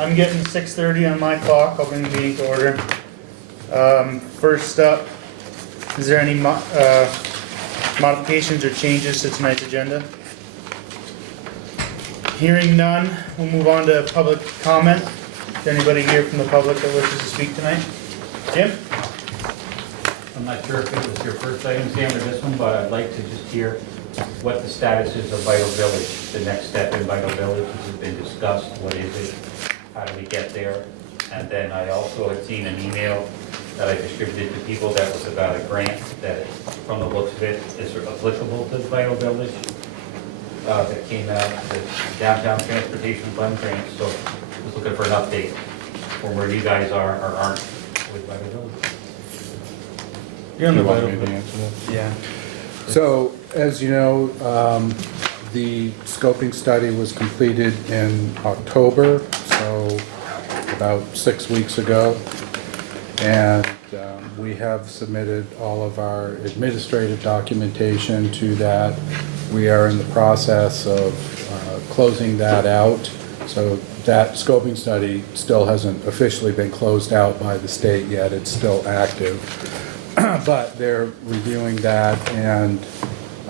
I'm getting 6:30 on my clock. I'll bring the meeting to order. First up, is there any modifications or changes to tonight's agenda? Hearing none, we'll move on to public comment. Is there anybody here from the public that wishes to speak tonight? Jim? I'm not sure if it was your first item, Sam, or this one, but I'd like to just hear what the status is of Vital Village. The next step in Vital Village has been discussed. What is it? How do we get there? And then I also had seen an email that I distributed to people that was about a grant that, from the looks of it, is applicable to Vital Village. That came out, the Downtown Transportation Fund grant. So I was looking for an update from where you guys are or aren't with Vital Village. You're on the You want Vital me to Village. answer that? Yeah. So, as you know, the scoping study was completed in October, so about 6 weeks ago. And we have submitted all of our administrative documentation to that. We are in the process of closing that out. So that scoping study still hasn't officially been closed out by the state yet. It's still active. But they're reviewing that, and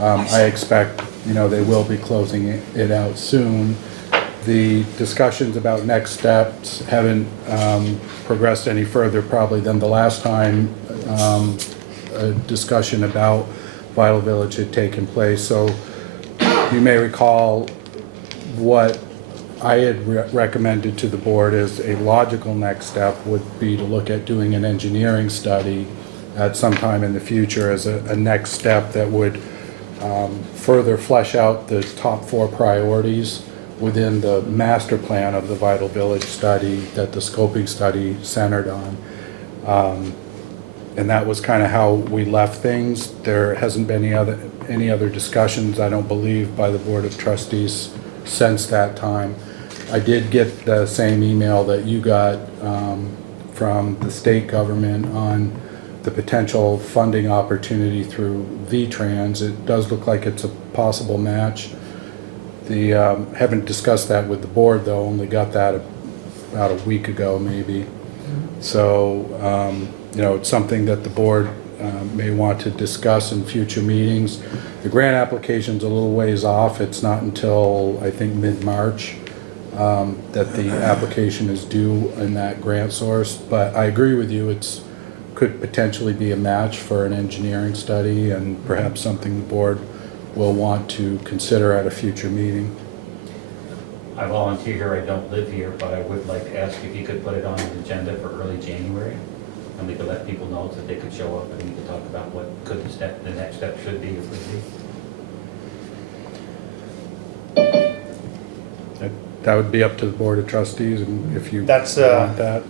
I expect, they will be closing it out soon. The discussions about next steps haven't progressed any further probably than the last time a discussion about Vital Village had taken place. So you may recall what I had recommended to the board as a logical next step would be to look at doing an engineering study at some time in the future as a next step that would further flesh out the top 4 priorities within the master plan of the Vital Village study that the scoping study centered on. And that was kind of how we left things. There hasn't been any other discussions, I don't believe, by the Board of Trustees since that time. I did get the same email that you got from the state government on the potential funding opportunity through VTrans. It does look like it's a possible match. Haven't discussed that with the board though, only got that about a week ago maybe. So, it's something that the board may want to discuss in future meetings. The grant application's a little ways off. It's not until, I think, mid-March that the application is due in that grant source. But I agree with you, could potentially be a match for an engineering study and perhaps something the board will want to consider at a future meeting. I volunteer here, I don't live here, but I would like to ask if you could put it on an agenda for early January, and we could let people know so that they could show up and we could talk about what could the next step should be if we do. That would be up to the Board of Trustees, and if you That's, want that.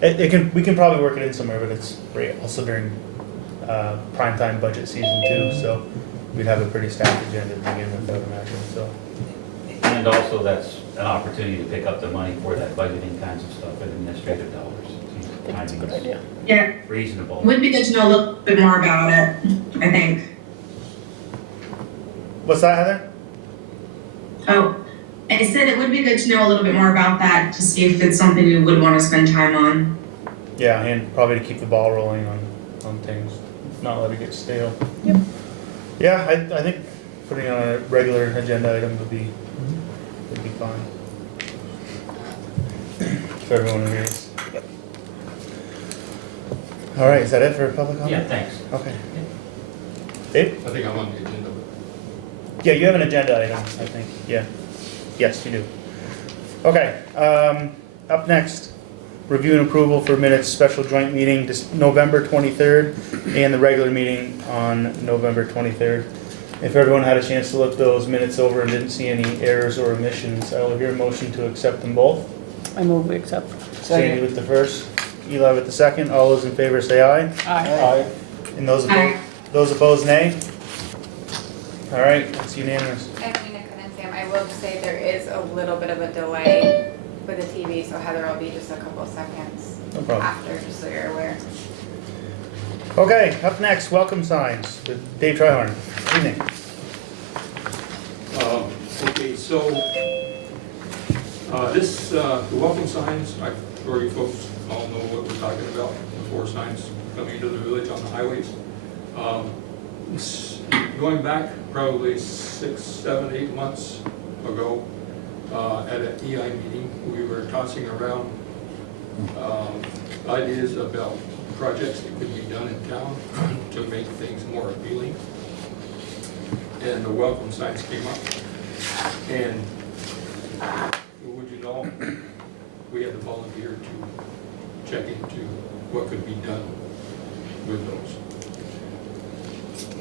We can probably work it in somewhere, but it's right also during primetime budget season too, so we'd have a pretty stacked agenda to begin with, I would imagine, so. And also that's an opportunity to pick up the money for that budgeting kinds of stuff and administrative dollars. I think that's a good idea. Yeah, Reasonable. would be good to know a little bit more about it, I think. What's that, Heather? Oh, I said it would be good to know a little bit more about that to see if it's something we would want to spend time on. Yeah, and probably to keep the ball rolling on things, not let it get stale. Yep. Yeah, I think putting on a regular agenda item would be fine. If everyone agrees. Yep. All right, is that it for public comment? Yeah, thanks. Okay. Dave? I think I'm on the agenda. Yeah, you have an agenda item, I think, yeah. Yes, you do. Okay, up next, review and approval for minutes, special joint meeting, November 23rd, and the regular meeting on November 23rd. If everyone had a chance to look those minutes over and didn't see any errors or omissions, I will hear a motion to accept them both. I move we accept. Sandy with the first, Eli with the second. All those in favor say aye. Aye. And those opposed, nay. All right, it's unanimous. I don't mean to cut in, Sam. I will just say there is a little bit of a delay with the TV, so Heather will be just a couple seconds No problem. after, just so you're aware. Okay, up next, welcome signs with Dave Trihorn. Evening. Okay, so The welcome signs, I'm sure you folks all know what we're talking about, the 4 signs coming into the village on the highways. Going back probably 6, 7, 8 months ago, at an EI meeting, we were tossing around ideas about projects that could be done in town to make things more appealing. And the welcome signs came up. And would you know, we had to volunteer to check into what could be done with those.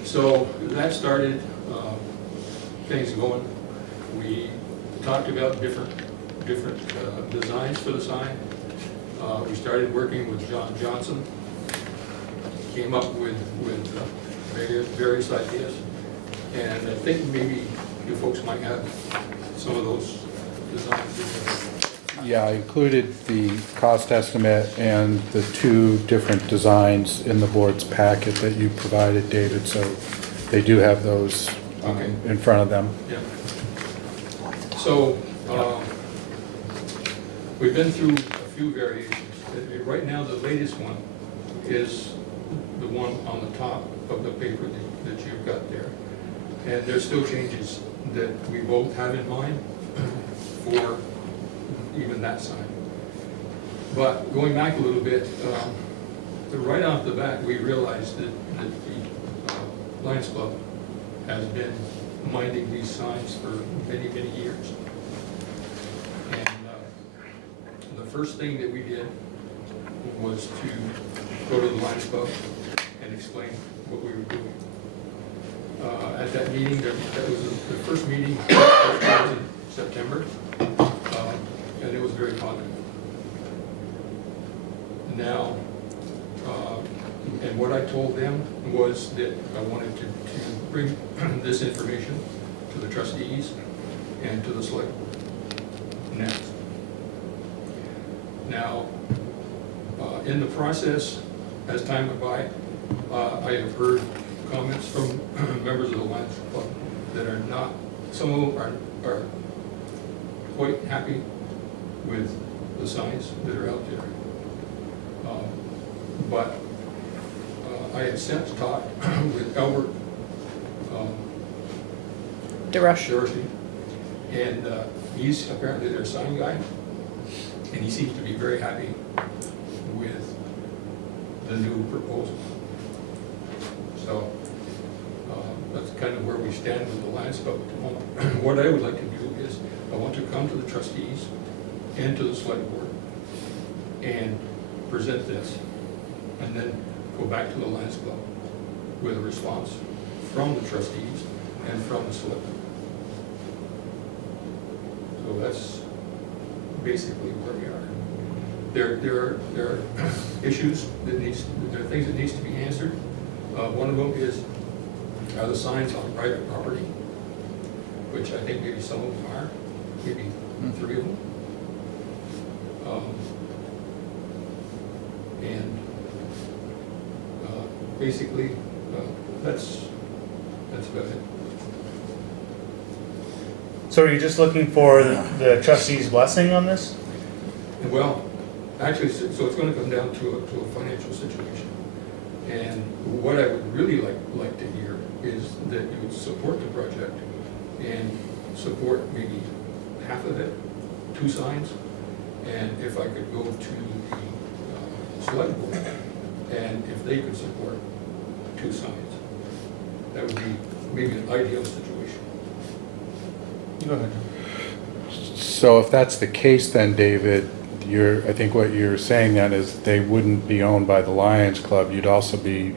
So that started things going. We talked about different designs for the sign. We started working with John Johnson, came up with various ideas, and I think maybe you folks might have some of those designs in there. Yeah, I included the cost estimate and the 2 different designs in the board's packet that you provided, David, so they do have those Okay. in front of them. Yeah. So, we've been through a few variations. Right now, the latest one is the one on the top of the paper that you've got there. And there's still changes that we both have in mind for even that sign. But going back a little bit, right off the bat, we realized that the Lions Club has been minding these signs for many, many years. And the first thing that we did was to go to the Lions Club and explain what we were doing. At that meeting, that was the first meeting was in September, and it was very positive. Now, and what I told them was that I wanted to bring this information to the trustees and to the select board next. Now, in the process, as time went by, I have heard comments from members of the Lions Club that are not, some of them are quite happy with the signs that are out there. But I had since talked with Albert DeRush. Dorsey, and he's apparently their sign guy, and he seems to be very happy with the new proposal. So that's kind of where we stand with the Lions Club at the moment. What I would like to do is I want to come to the trustees and to the select board and present this, and then go back to the Lions Club with a response from the trustees and from the select board. So that's basically where we are. There are issues that there are things that needs to be answered. One of them is, are the signs on private property? Which I think maybe some of them are, maybe 3 of them. And basically, that's about it. So are you just looking for the trustees' blessing on this? And well, actually, so it's going to come down to a financial situation. And what I would really like to hear is that you would support the project and support maybe half of it, 2 signs. And if I could go to the select board, and if they could support 2 signs, that would be maybe an ideal situation. Go ahead. So if that's the case then, David, I think what you're saying then is they wouldn't be owned by the Lions Club, you'd also be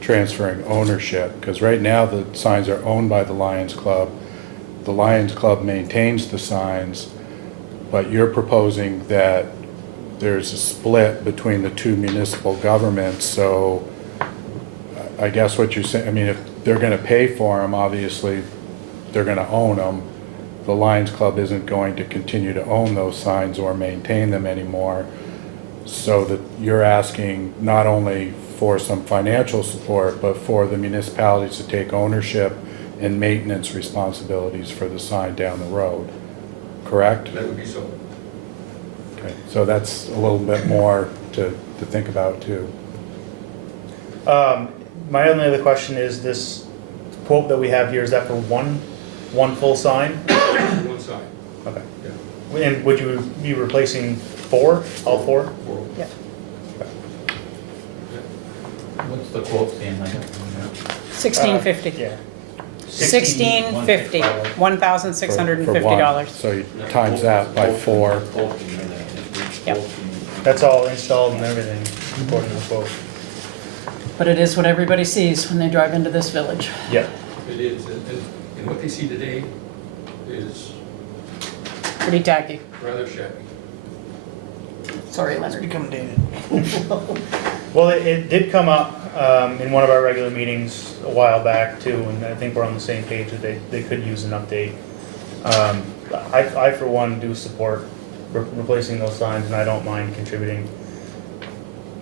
transferring ownership, because right now the signs are owned by the Lions Club. The Lions Club maintains the signs, but you're proposing that there's a split between the 2 municipal governments, so I guess what you're saying, I mean, if they're gonna pay for them, obviously, they're gonna own them. The Lions Club isn't going to continue to own those signs or maintain them anymore. So that you're asking not only for some financial support, but for the municipalities to take ownership and maintenance responsibilities for the sign down the road, correct? That would be so. Right. So that's a little bit more to think about too. My only other question is this quote that we have here, is that for one full sign? One side, Okay. yeah. And would you be replacing four, all four? Or- Yep. What's the quote stand like? 1650. Yeah. 1650, For $1,650. one. So you times that by 4. Yep. That's all installed and everything, according to the quote. But it is what everybody sees when they drive into this village. Yeah. It is, and what they see today is Pretty tacky. rather shabby. Sorry, It's Leonard. become dated. Well, it did come up in one of our regular meetings a while back too, and I think we're on the same page that they could use an update. I for one do support replacing those signs, and I don't mind contributing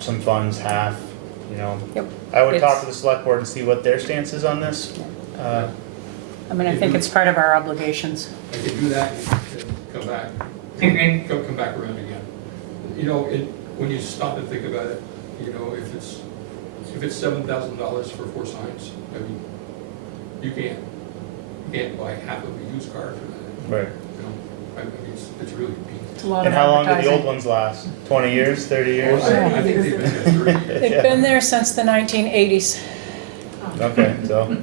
some funds, half, you know. Yep. I would talk It's- to the select board and see what their stance is on this. I mean, I think it's part of our obligations. I could do that and come back, Okay. come back around again. You know, when you stop and think about it, you know, if it's $7,000 for 4 signs, I mean, you can't buy half of a used car for that. Right. You know, I mean, it's really peanuts. It's a lot And of how long do the old advertising. ones last? 20 years, 30 years? I think they've been there 30 years. They've been there since the 1980s. Okay, so,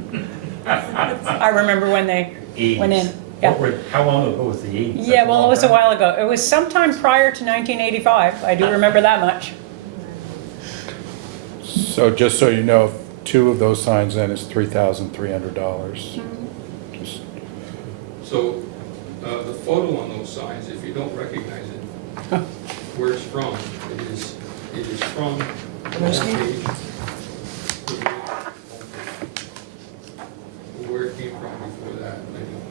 I remember when they went in. Yeah. How long ago was the 80s? Yeah, well, it was a while ago. It was sometime prior to 1985. I do remember that much. So just so you know, 2 of those signs then is $3,300. Just So, the photo on those signs, if you don't recognize it, where it's from, it is from the homepage. Where it came from before that, I don't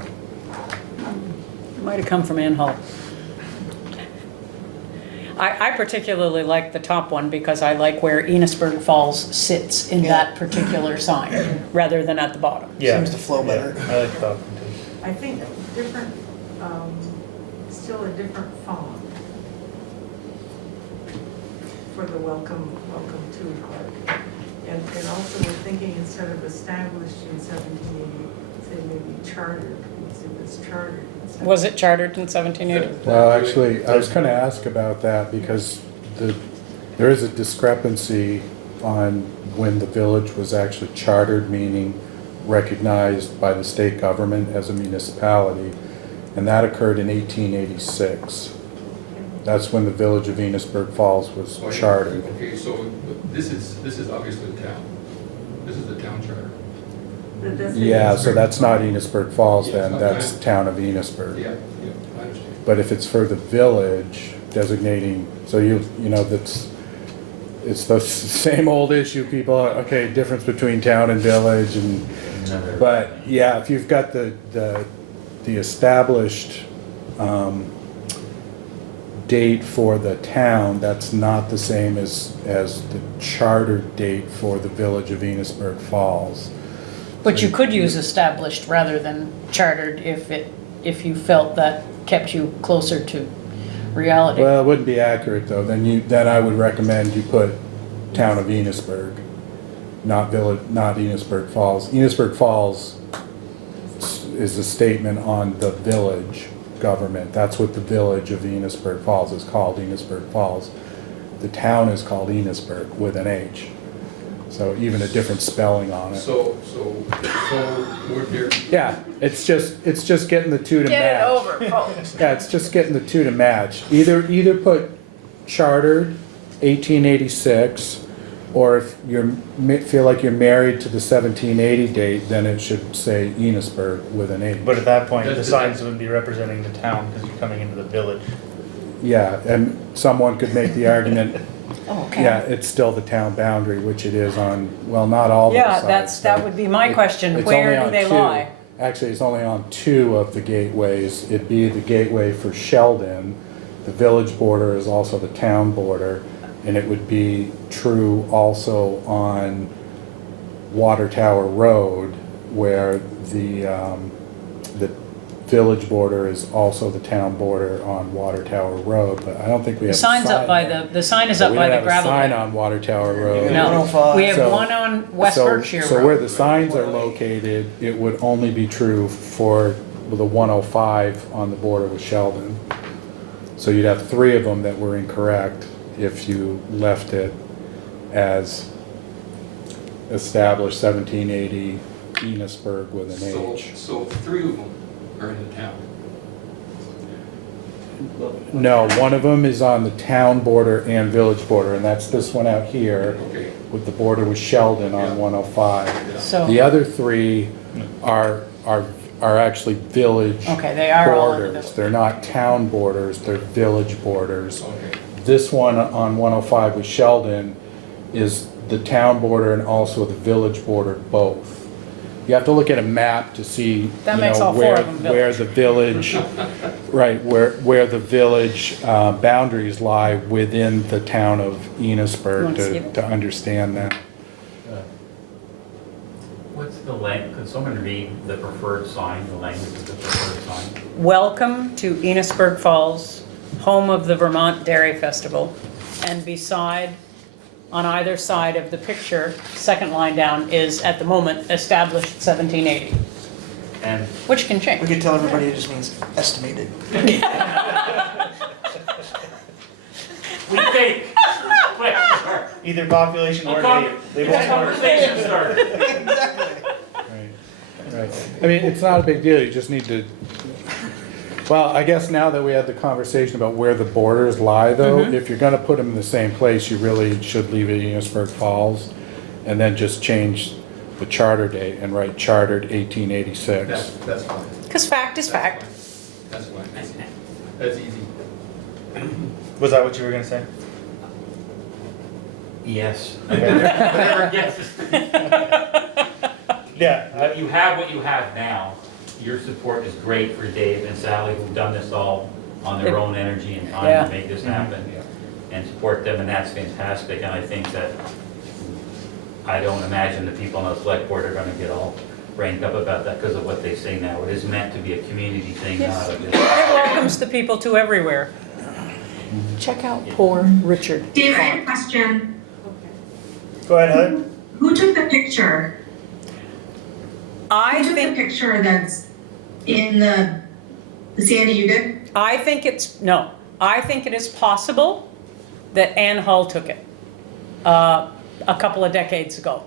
know. It might have come from Ann Hull. I particularly like the top one because I like where Enosburg Falls sits in that particular sign, rather than at the bottom. yeah. Seems to flow better. Yeah, I like that one too. I think different, still a different font for the welcome to part. And also we're thinking instead of established in 1780, say maybe chartered, because if it's chartered. Was it chartered in 1780? Well, actually, I was gonna ask about that because there is a discrepancy on when the village was actually chartered, meaning recognized by the state government as a municipality, and that occurred in 1886. That's when the village of Enosburg Falls was Oh, yeah. chartered. Okay, so this is obviously the town. This is the town charter. Yeah, so that's not Enosburg Falls then, Yeah, that's okay. town of Enosburg. Yeah, I understand. But if it's for the village designating, so you know, it's the same old issue, people, okay, difference between town and village and, but yeah, if you've got the established, date for the town, that's not the same as the charter date for the village of Enosburg Falls. But you could use established rather than chartered if you felt that kept you closer to reality. Well, it wouldn't be accurate though, then I would recommend you put town of Enosburg, not Enosburg Falls. Enosburg Falls is a statement on the village government. That's what the village of Enosburg Falls is called, Enosburg Falls. The town is called Enosburg with an H. So even a different spelling on it. So would there? Yeah, it's just getting the two to match. Get it over, folks. Yeah, it's just getting the two to match. Either put chartered 1886, or if feel like you're married to the 1780 date, then it should say Enosburg with an H. But at that point, the Does- signs would be representing the town because you're coming into the village. Yeah, and someone could make the argument, Oh, okay. yeah, it's still the town boundary, which it is on, well, not all those Yeah, sides. that would be my question. It's Where only do on they 2. lie? Actually, it's only on 2 of the gateways. It'd be the gateway for Sheldon. The village border is also the town border, and it would be true also on Water Tower Road, where the village border is also the town border on Water Tower Road, but I don't think we The have a sign's up by the sign is up by the gravel We don't have a sign pit. on Water Tower Road. No, 105. we have So- one on West So- Berkshire So where Road. the signs are located, it would only be true for the 105 on the border with Sheldon. So you'd have 3 of them that were incorrect if you left it as established 1780 Enosburg with an So, H. so 3 of them are in the town. No, one of them is on the town border and village border, and that's this one out here Okay, with the border with Sheldon Yeah. on 105. yeah. So, The other 3 are actually village okay, they are all in the borders. village. They're not town borders, they're village borders. Okay, This one on 105 with Sheldon is the town border and also the village border both. You have to look at a map to see, That you makes know, all 4 of them where the village, right, where the village boundaries lie within the town of You Enosburg wanna see it? to understand that. What's the length, could someone read the preferred sign, the language of the preferred sign? Welcome to Enosburg Falls, home of the Vermont Dairy Festival. And beside, on either side of the picture, second line down is, at the moment, established 1780, And which can We change. could tell everybody it just means estimated. we think, Either population or date. They the both work. conversation started. Exactly. Right. I mean, it's not a big deal, you just need to, well, I guess now that we had the conversation about where the borders lie though, if you're gonna put them in the same place, you really should leave it Enosburg Falls and then just change the charter date and write chartered 1886. that's fine, Because fact is fact. that's fine, that's easy. Was that what you were gonna say? Yes. Whatever gets us. Yeah, What you have now, your support is great for Dave and Sally, who've done this all on their own energy and time Yeah. to make this happen. And support them, and that's fantastic, and I think that, I don't imagine the people on the select board are gonna get all ranked up about that because of what they say now. It is meant to be a community thing, Yes. not a It just. welcomes the people to everywhere. Check out poor Richard. Dave, I have a question. go ahead, Heather. Who took the picture? I Who took the think, picture that's in the Sandy you did? I think it is possible that Ann Hull took it a couple of decades ago.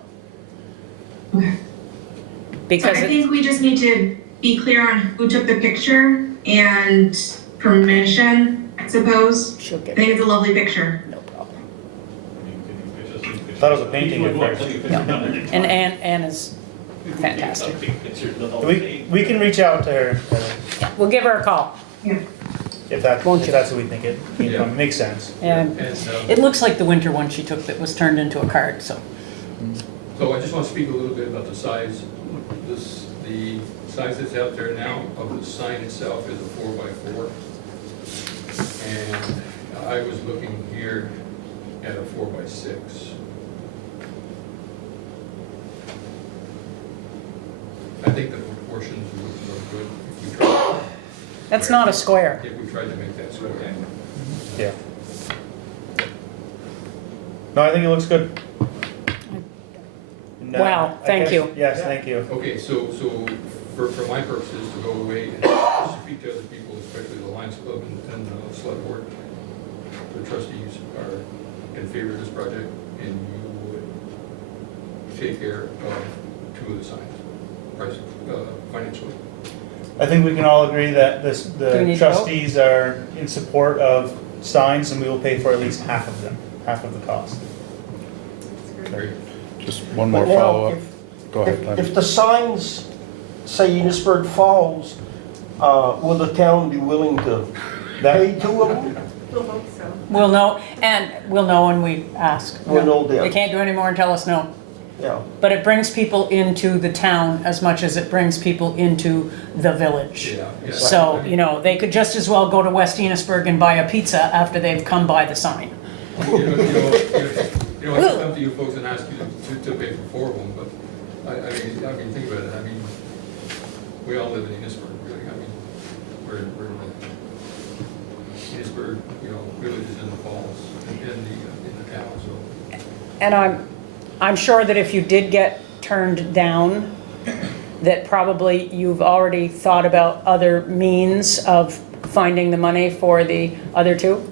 Okay. So Because I it's, think we just need to be clear on who took the picture and permission, I suppose. she'll I get think it's a lovely picture. no problem. Thought it was a painting at first. And Ann is fantastic. We can reach out to her, We'll give her a call. Yeah. if Won't you? that's who we think it came from. Makes sense. And And, it looks like the winter one she took that was turned into a card, so. so I just want to speak a little bit about the size. The size that's out there now of the sign itself is a 4x4. And I was looking here at a 4x6. I think the proportions look good if we try, That's not a square. if we tried to make that square. Yeah. No, I think it looks good. No, Wow, I thank guess- you. Yes, thank you. Okay, so for my purposes, to go away and speak to other people, especially the Lions Club and the select board, the trustees are in favor of this project, and you would take care of 2 of the signs, financially. I think we can all agree that Do we the need to vote? trustees are in support of signs and we will pay for at least half of them, half of the cost. Great. Just one more But now, follow-up. if- Go ahead, If Lenny. the signs say Enosburg Falls, will the town be willing to pay 2 of them? We'll hope so. We'll know, and we'll know when we ask. We'll know then. They can't do any more and tell us no. Yeah. But it brings people into the town as much as it brings people into the village. Yeah. So, you know, they could just as well go to West Enosburg and buy a pizza after they've come by the sign. I can come to you folks and ask you to pay for 4 of them, but I mean, think about it, I mean, we all live in Enosburg, really, I mean, where the Enosburg, village is in the falls, in the town, so. And I'm sure that if you did get turned down, that probably you've already thought about other means of finding the money for the other two?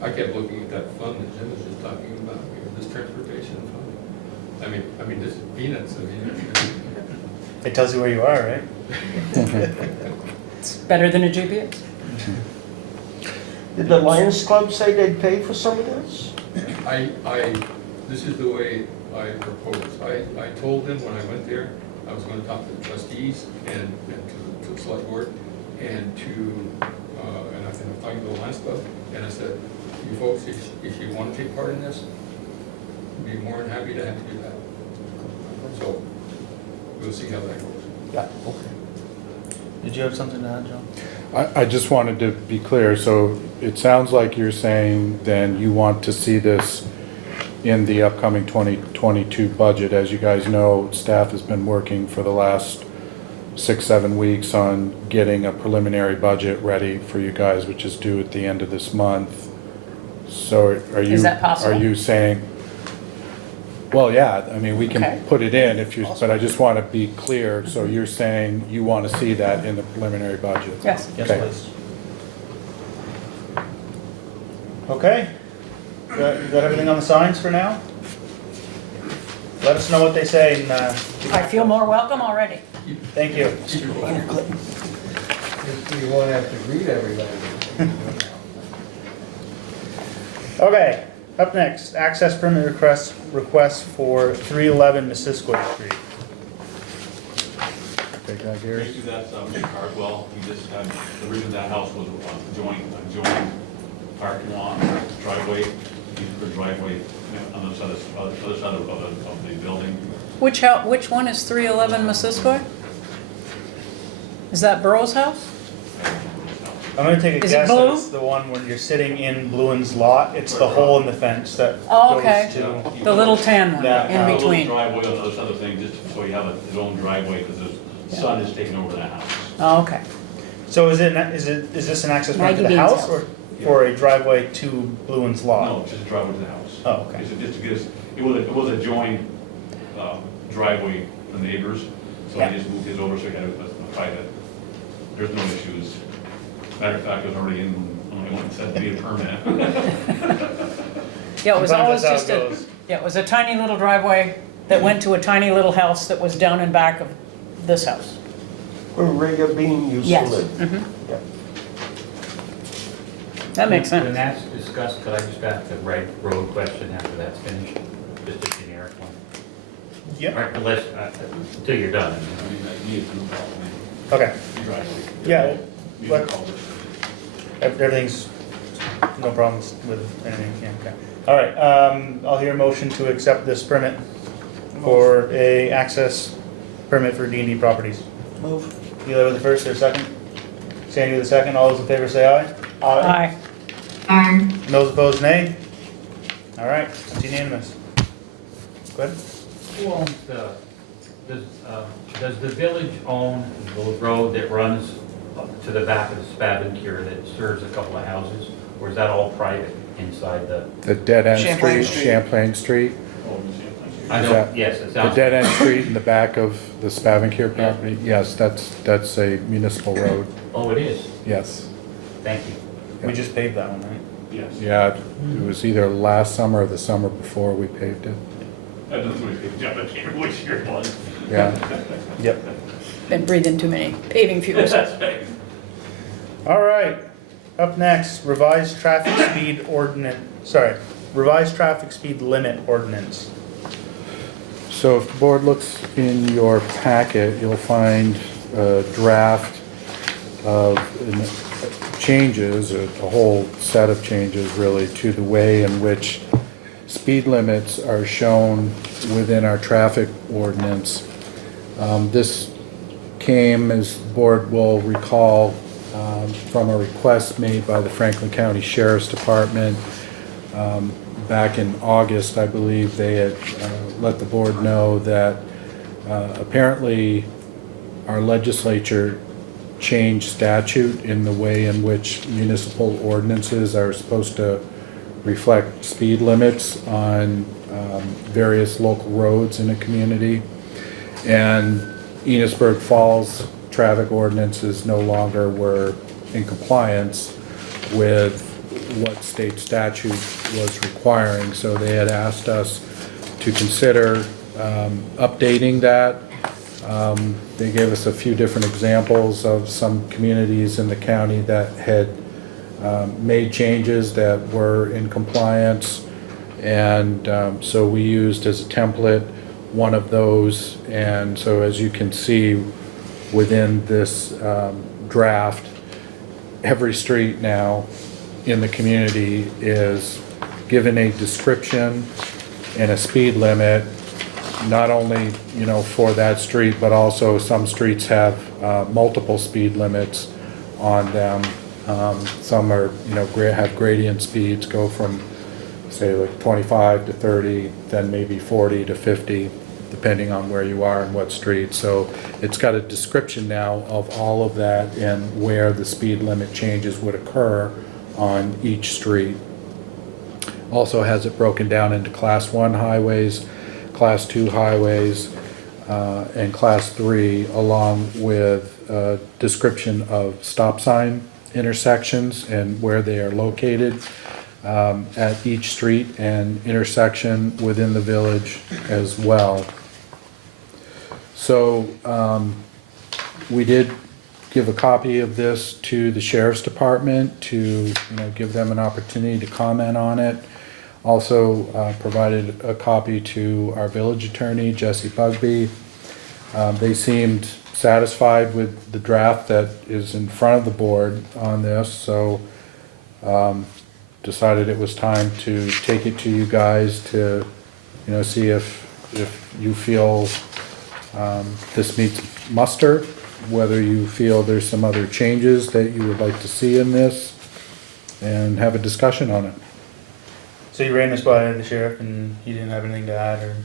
I kept looking at that fund that Jim was just talking about, this transportation fund. I mean, this is peanuts, It tells you where you are, right? It's better than a GPS. Did the Lions Club say they'd pay for some of this? This is the way I proposed. I told them when I went there, I was gonna talk to the trustees and to the select board and and I've talked to the Lions Club, and I said, you folks, if you wanna take part in this, be more than happy to have you do that. So, we'll see how that goes. Yeah, okay. Did you have something to add, John? I just wanted to be clear, so it sounds like you're saying then you want to see this in the upcoming 2022 budget. As you guys know, staff has been working for the last 6-7 weeks on getting a preliminary budget ready for you guys, which is due at the end of this month. So are you? Is that possible? Are you saying, well, yeah, I mean, we Okay. can put it in if you, but I just want to be clear, so you're saying you want to see that in the preliminary budget? Yes. Yes, Okay. please. Okay. You got everything on the signs for now? Let us know what they say and, I feel more welcome already. thank you. You won't have to read everybody. Okay, up next, access permit request for 311 Missisquoi Street. Take that, Gary? Basically, that's Rick Cardwell. He just had, the reason that house was joint parking lot, driveway. He put a driveway on the other side of the building. Which one is 311 Missisquoi? Is that Burrow's house? I'm gonna take a Is it guess that blue? it's the one when you're sitting in Bruin's lot. It's the hole in the fence that Oh, okay. goes to. The little tan one Yeah. in A little between. driveway on the other side of the thing, just so you have his own driveway, because his son is taking over that house. Oh, okay. So is this an access point to Maggie the Bean's house house. or for a driveway to Bruin's lot? No, just a driveway to the house. Oh, okay. Just to get us, it was a joint driveway to the neighbors, so Yeah. I just moved his over so he had a private. There's no issues. Matter of fact, it was already in, when I went and said, need a permit. Yeah, it was Sometimes always that's how just it a, goes. yeah, it was a tiny little driveway that went to a tiny little house that was down in back of this house. Where Rhea Bean used to Yes. live. Mhm. Yeah. That makes When sense. that's discussed, could I just ask the right road question after that's finished? Just a generic one. Yeah, Or unless, until you're done. I mean, I need no problem. okay. Driveway. Yeah, Need but- a culvert. Everything's, no problems with anything, yeah, okay. All right, I'll hear a motion to accept this permit for a access permit for D&D properties. Move. Eli with the first or second? Sandy with the second, all those in favor say aye. Aye. Those opposed, nay. All right, that's unanimous. Good. Who owns does the village own the road that runs up to the back of the Spavin Cure that serves a couple of houses? Or is that all private inside the? The dead end Champlain street, Street. Champlain Street, Oh, in Champlain. I Is know, that- yes, it the sounds. dead end street in the back of the Spavincare property, yes, that's a municipal road, Oh, it is. yes. Thank you. We just paved that one, right? Yes. Yeah, it was either last summer or the summer before we paved it, I don't know if it's, I can't remember which year it was. yeah. Yep. Been breathing too many paving fumes. That's right. All right, up next, revised traffic speed revised traffic speed limit ordinance. So if the board looks in your packet, you'll find a draft of changes, a whole set of changes really, to the way in which speed limits are shown within our traffic ordinance. This came, as the board will recall, from a request made by the Franklin County Sheriff's Department. Back in August, I believe, they had let the board know that apparently our legislature change statute in the way in which municipal ordinances are supposed to reflect speed limits on various local roads in a community. And Enosburg Falls traffic ordinances no longer were in compliance with what state statute was requiring. So they had asked us to consider updating that. They gave us a few different examples of some communities in the county that had made changes that were in compliance. And so we used as a template one of those. And so as you can see within this draft, every street now in the community is given a description and a speed limit, not only, you know, for that street, but also some streets have multiple speed limits on them. Some are, you know, have gradient speeds, go from, say, like 25 to 30, then maybe 40 to 50, depending on where you are and what street. So it's got a description now of all of that and where the speed limit changes would occur on each street. Also has it broken down into Class 1 highways, Class 2 highways, and Class 3, along with a description of stop sign intersections and where they are located at each street and intersection within the village as well. So we did give a copy of this to the Sheriff's Department to, you know, give them an opportunity to comment on it. Also provided a copy to our village attorney, Jesse Bugby. They seemed satisfied with the draft that is in front of the board on this, so decided it was time to take it to you guys to, you know, see if you feel this meets muster, whether you feel there's some other changes that you would like to see in this, and have a discussion on it. So you ran this by the sheriff and he didn't have anything to add, or?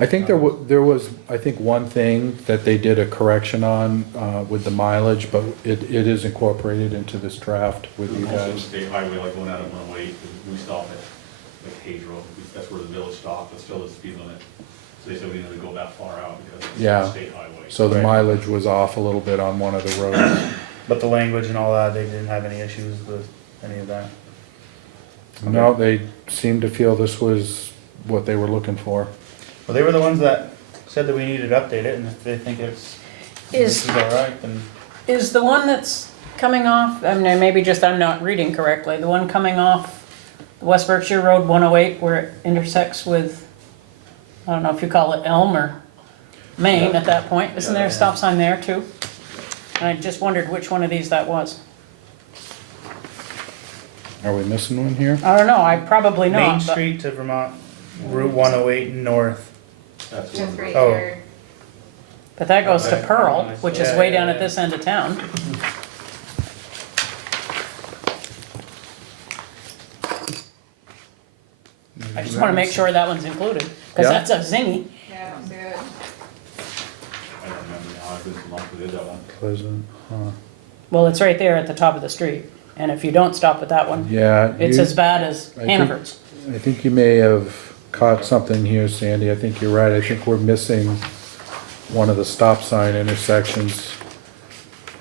I think there was, I think, one thing that they did a correction on with the mileage, but it is incorporated into this draft with you Also, guys. state highway, like going out of 108, we stop at like Hayes Road, that's where the village stopped, that's still the speed limit. So they said we didn't really go that far out because it's Yeah. a state highway. So the Right. mileage was off a little bit on one of the roads. But the language and all that, they didn't have any issues with any of that? No, they seemed to feel this was what they were looking for. Well, they were the ones that said that we needed to update it, and if they think this is all right, then. Is the one that's coming off, I mean, maybe just I'm not reading correctly, the one coming off West Berkshire Road 108 where it intersects with, I don't know if you call it Elm or Main at that point, isn't there a stop sign there too? And I just wondered which one of these that was. Are we missing one here? I don't know, I probably Main not, but Street to Vermont, Route 108 north. That's Just one. right Oh. here. that goes to Okay. Pearl, which is Yeah, way yeah, down at yeah. this end of town. I just wanna make sure that one's included, cause Yeah. that's a zingy. Yeah, I don't see it. I don't remember now, I've been so long we did that one. Pleasant, huh? Well, it's right there at the top of the street, and if you don't stop at that one, Yeah. it's you- as bad as I think- Hannaford's. I think you may have caught something here, Sandy. I think you're right. I think we're missing one of the stop sign intersections.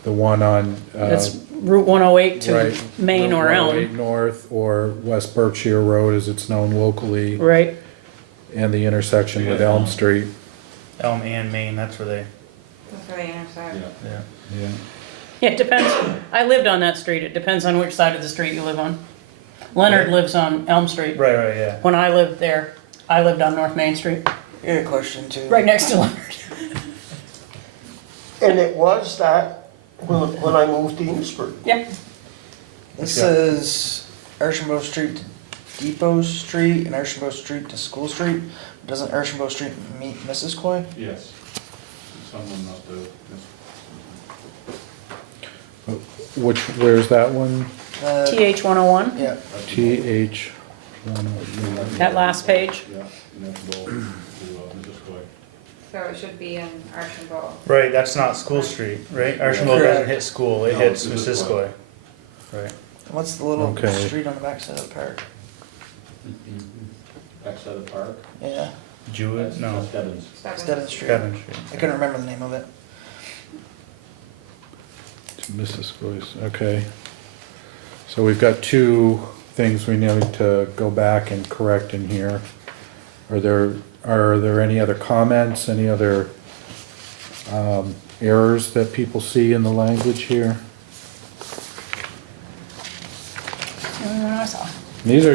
The one on, It's Route 108 to right, Main or Route Elm, 108 North or West Berkshire Road as it's known locally, right? and the intersection with Elm Street. Elm and Main, that's where they, That's where they intersect. Yeah. yeah. Yeah. Yeah, it depends. I lived on that street. It depends on which side of the street you live on. Leonard lives on Elm Street. Right, right, yeah. When I lived there, I lived on North Main Street, I got a question too. right next to Leonard. And it was that when I moved to Enosburg. Yep. This says Archambault Street to Depot Street and Archambault Street to School Street. Doesn't Archambault Street meet Missisquoi? Yes. Someone must have, Where's that one? TH 101, Yeah. TH 101. that last page. yeah, and that's go to Missisquoi. So it should be in Archambault. Right, that's not School Street, right? Archambault doesn't Correct. hit School, it No, hits it's Missisquoi. Right. What's the little Okay. street on the backside of the park? Backside of the park. Yeah, Jewett, no, Stebbins. Stebbins Street. Devon Street. I couldn't remember the name of it. Missisquoi, okay. So we've got two things we need to go back and correct in here. Are there any other comments, any other errors that people see in the language here? These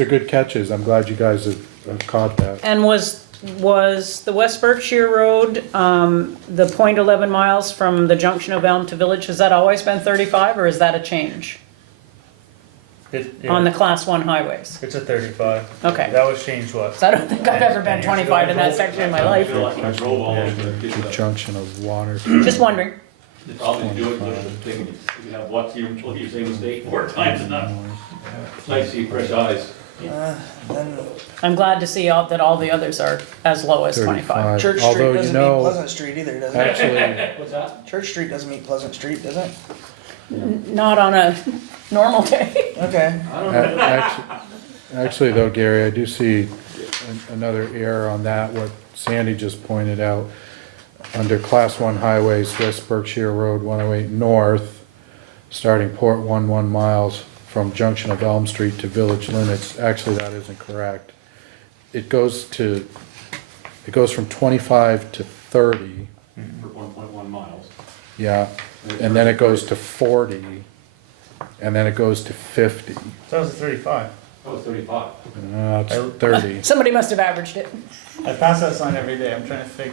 are good catches. I'm glad you guys have caught that. And was the West Berkshire Road, the 0.11 miles from the junction of Elm to Village, has that always been 35, or is that a change on the class 1 highways? It's a 35. Okay. That was changed what? So I don't think I've ever been 25 in that section in my life. I drove all over to get The the, junction of water. Just wondering. all they do it, there's a thing, you have what you say mistake 4 times enough. It's nice to see fresh eyes. Then I'm glad to see that all the others are as low as 25. 35. Church Street Although, you doesn't meet know, Pleasant Street either, does it? actually, What's that? Church Street doesn't meet Pleasant Street, does it? Not on a normal day. Okay. I don't know. actually though, Gary, I do see another error on that, what Sandy just pointed out. Under Class 1 highways, West Berkshire Road 108 North, starting 0.11 miles from junction of Elm Street to village limits. Actually, that isn't correct. It goes from 25 to 30, For 1.1 miles. yeah, and then it goes to 40, and then it goes to 50. That was a 35. That was 35. It's 30. Somebody must have averaged it. I pass that sign every day, I'm trying to think.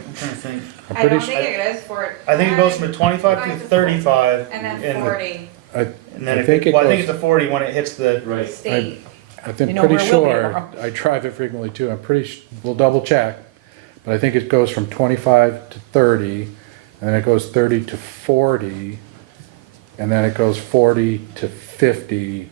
I'm I pretty don't sure. think it is for. I think it goes from 25 to 35. And then 40, And then I if think it well, I think goes- it's a 40 when it hits the, Right. state. I think, You know pretty where we'll be sure, tomorrow. I drive it frequently too, I'm pretty, we'll double check, but I think it goes from 25 to 30, and then it goes 30 to 40, and then it goes 40 to 50.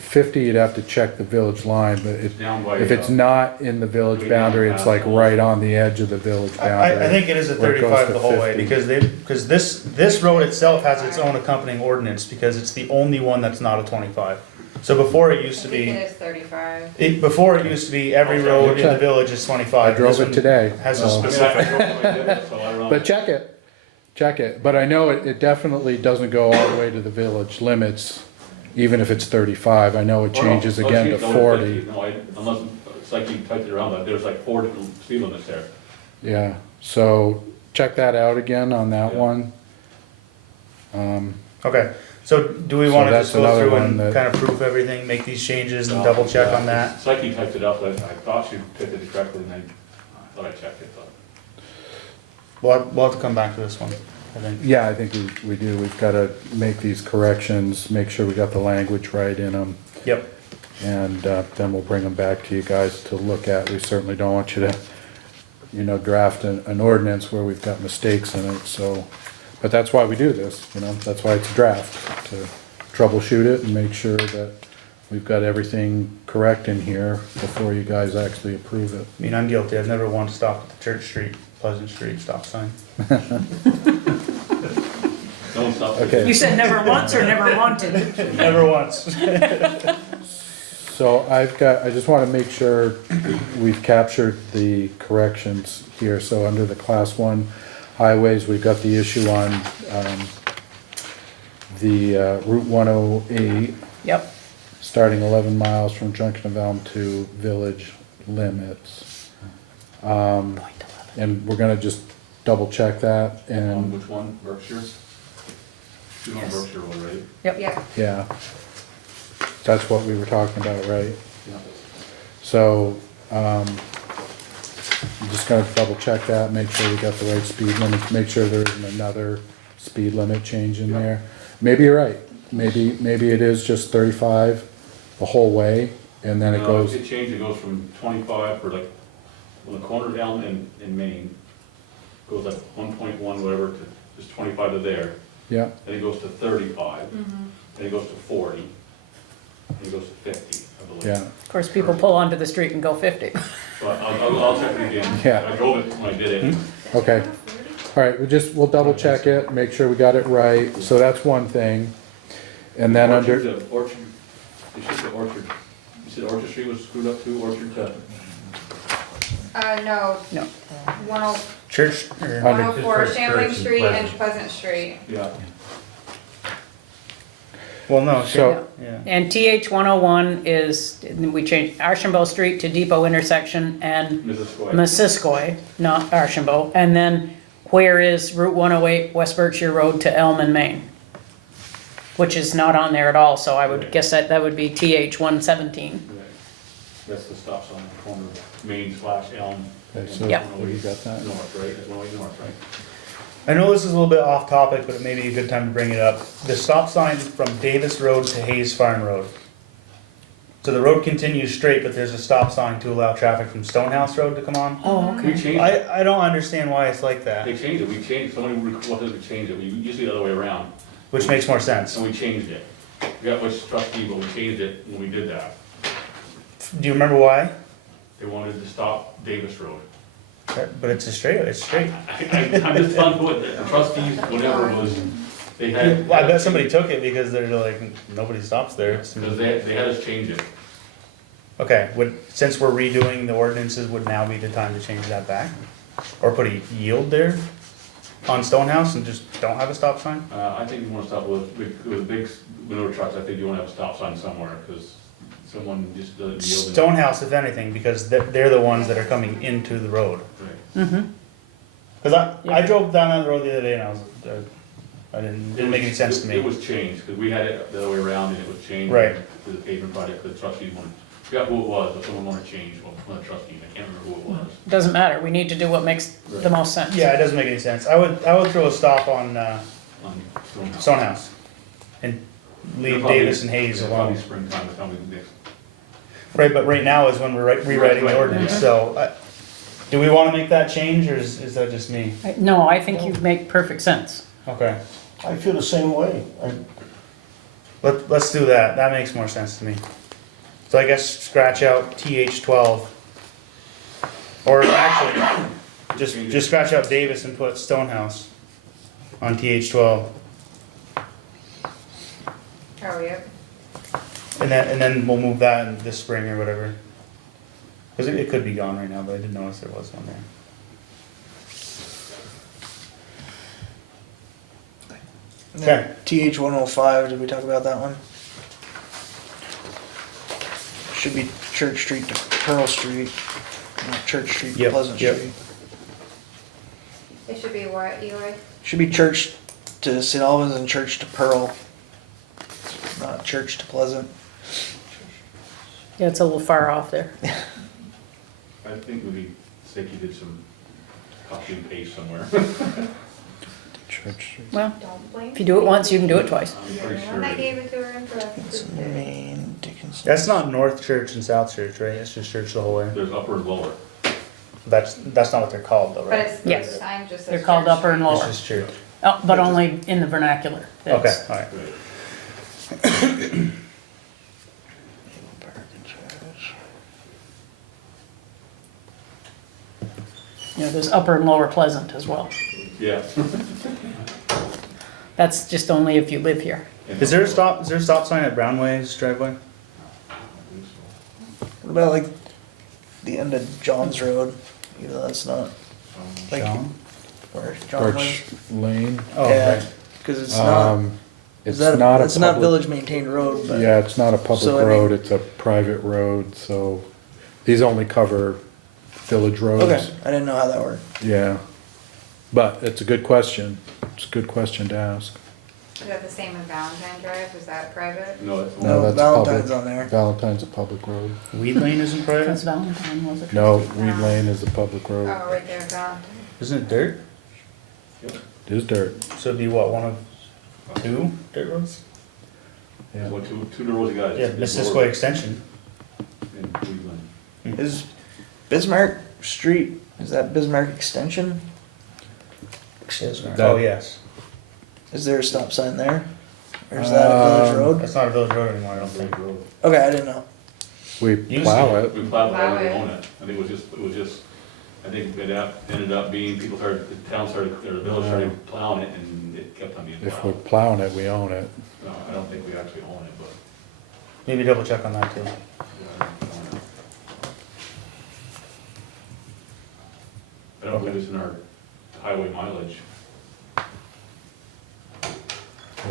50, you'd have to check the village line, but Down by, if it's not in the village way down boundary, it's like past- right on the edge of the village boundary. I think it is a where it goes 35 to the whole way, 50. because this road itself has its own accompanying ordinance, because it's the only one that's not a 25. So before it I used to think be, it is 35. before it used to be every road in the Okay. village is 25. I drove This it one today, Has a so- I mean, I specific, drove it like this, so I don't know. But check it, but I know it definitely doesn't go all the way to the village limits, even if it's 35, I know it Oh, no. changes Oh, again geez, to no, 40. No, unless, it's like you typed it around, but there's like 4 different speed limits there. Yeah, so check that out again on that Yeah. one. okay. So do we So want to that's just go another through and one that- kind of proof everything, make these changes and double check on that? Psyche typed it up, but I thought she typed it correctly, and I thought I checked it, but. We'll have to come back to this one, I think. Yeah, I think we do, we've gotta make these corrections, make sure we got the language right in them, Yep. and then we'll bring them back to you guys to look at. We certainly don't want you to, draft an ordinance where we've got mistakes in it, so. But that's why we do this, that's why it's a draft, to troubleshoot it and make sure that we've got everything correct in here before you guys actually approve it. I mean, I'm guilty, I've never once stopped at the Church Street, Pleasant Street stop sign. Don't stop. Okay. You said never once or never wanted? Never once. So I just wanna make sure we've captured the corrections here. So under the class 1 highways, we've got the issue on, the Route 108, Yep. starting 11 miles from junction of Elm to village limits. And we're gonna just double check that On and, which one, Berkshire? She's on Yes. Berkshire Road, right? Yeah. yeah. That's what we were talking about, right? Yeah. So, I'm just gonna double check that, make sure we got the right speed limits, make sure there isn't another speed limit change in there. Maybe you're right, maybe it is just 35 the whole way, and then it No, goes, It changed, it goes from 25 for like, on the corner of Elm in Maine, goes like 1.1 whatever to just 25 to there, yeah, then it goes to 35, then it goes to 40, then it goes to 50, I believe. Yeah, Of course, people pull onto the street and go 50. But I'll check it again. Yeah. I drove it when I did it. okay. All right, we'll double check it, make sure we got it right, so that's one thing. And then under, Orchard, you said the Orchard, you said Orchard Street was screwed up too, Orchard to? No. No. 10- Church, or, 104 Church Shambling and Street and Pleasant. Pleasant Street. Yeah. well, no, So- yeah. And TH 101 is, we changed Archambault Street to Depot intersection and Missisquoi. Missisquoi, not Archambault. And then where is Route 108 West Berkshire Road to Elm and Maine? Which is not on there at all, so I would guess that would be TH 117. Right. That's the stop sign on the corner of Main/Elm. okay, so Yep. you got that? North, right? That's 108 north, right? I know this is a little bit off topic, but it may be a good time to bring it up. The stop sign from Davis Road to Hayes Farm Road. So the road continues straight, but there's a stop sign to allow traffic from Stonehouse Road to come on. Oh, We changed it. I don't understand why it's like that, They changed it. We changed, somebody requested we change it. We used to be the other way around. which makes more sense. And we changed it. We got which trustee, but we changed it when we did that. Do you remember why? They wanted to stop Davis Road. But it's it's straight. I'm just telling you what, the trustees, whatever it was, they had. I bet somebody took it because they're like, nobody stops there. Because they had us change it. Okay, since we're redoing the ordinances, would now be the time to change that back? Or put a yield there on Stonehouse and just don't have a stop sign? I think you wanna stop with big manure trucks, I think you wanna have a stop sign somewhere, because someone just doesn't yield. Stonehouse, if anything, because they're the ones that are coming into the road. Right. Mm-hmm. Cause I drove down that road the other day and I was, I didn't make any sense to It me. was changed, because we had it the other way around, and it was changed. Right. To the pavement project, the trustees wanted, I forgot who it was, but someone wanted to change, one of the trustees, I can't remember who it was. Doesn't matter, we need to do what makes the most sense. Yeah, it doesn't make any sense. I would throw a stop on, On Stonehouse. Stonehouse and leave Davis and Hayes Yeah, alone. Probably springtime, it's probably next. Right, but right now is when we're rewriting the Right, ordinance, yeah. so, do we wanna make that change, or is that just me? No, I think you make perfect sense. Okay, I feel the same way. let's do that, that makes more sense to me. So I guess scratch out TH 12. Or actually, just scratch out Davis and put Stonehouse on TH 12. Oh, yep. And then we'll move that in this spring or whatever. Cause it could be gone right now, but I did notice there was one there. Okay. TH 105, did we talk about that one? Should be Church Street to Pearl Street, not Church Street to Yep, Pleasant yep. Street. It should be what, Eli? Should be Church to St. Albans and Church to Pearl, not Church to Pleasant. Yeah, it's a little far off there. I think maybe Stakey did some copy and paste somewhere. Church Street. Well, Don't blame if you do it once, you can do it twice. I'm You're pretty the sure. one that that- gave it to her and It's for Main Dickinson. That's not North Church and South Church, right? It's just church the whole way. There's upper and lower. That's not what they're called though, But right? it's, Yes. the sign just says. They're called Church upper and Street. It's lower. just church. Oh, but only in the vernacular. Okay, That's- alright. Right. You know, there's upper and lower Pleasant as well. Yeah. That's just only if you live here. Is there a stop sign at Brownway's driveway? What about like the end of John's Road? Even though that's not like John? where John Birch lives. Lane. Oh, Yeah, right. because it's not. It's Is that not a it's not public, village maintained road, but yeah, it's not a public So, I mean- road, it's a private road, so these only cover village roads. okay, I didn't know how that worked. Yeah, but it's a good question, it's a good question to ask. Is that the same with Valentine Drive? Is that private? No, it's. No, that's Valentine's public. on there. Valentine's a public road. Weed Lane isn't Because private? Valentine was a No, trustee. Reed Lane is a public road, Oh, right there, Valentine. Isn't it dirt? it is dirt. So it'd be what, one of two dirt roads? Yeah. Well, two rows you got. Yeah, Missisquoi Extension. In Cleveland. Is Bismarck Street, is that Bismarck Extension? Oh, yes. Is there a stop sign there? Or is that a village road? That's not a village road anymore, I don't think. Okay, I didn't know. We plow it. We plow Plow it, we it. own it. I think it was just, I think it ended up being, the town started, or the village started plowing it, and it kept on being If we're plowed. plowing it, we own it. No, I don't think we actually own it, but. Maybe double check on that too. yeah, I don't own it. I don't believe it's in our highway mileage.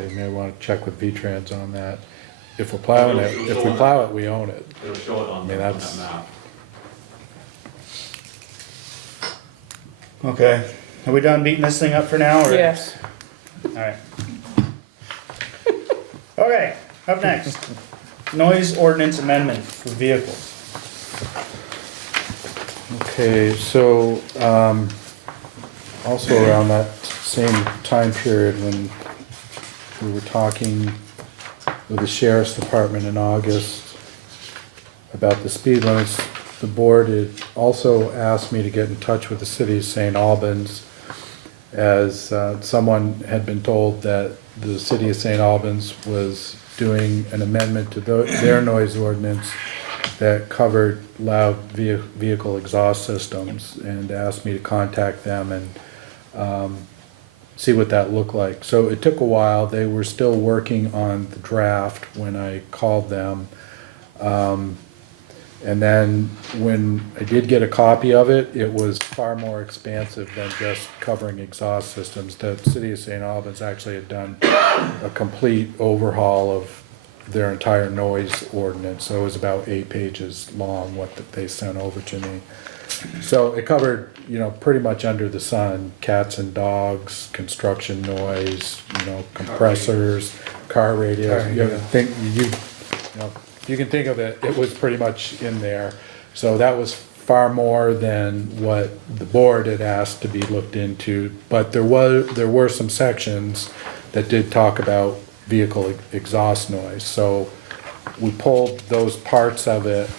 You may want to check with V-Trans on that. If we're plowing it, if we plow it, we own it. It'll show it on I mean, that that's- map. Okay, are we done beating this thing up for now, or? Yes. Alright. Okay, up next, noise ordinance amendment for vehicles. Okay, so, also around that same time period when we were talking with the sheriff's department in August about the speed limits, the board had also asked me to get in touch with the city of St. Albans, as someone had been told that the city of St. Albans was doing an amendment to their noise ordinance that covered loud vehicle exhaust systems, and asked me to contact them and see what that looked like. So it took a while. They were still working on the draft when I called them. And then when I did get a copy of it, it was far more expansive than just covering exhaust systems. The city of St. Albans actually had done a complete overhaul of their entire noise ordinance. So it was about 8 pages long, what they sent over to me. So it covered, you know, pretty much under the sun: cats and dogs, construction noise, you know, compressors, car radios. You know, you can think of it, it was pretty much in there. So that was far more than what the board had asked to be looked into. But there were some sections that did talk about vehicle exhaust noise. So we pulled those parts of it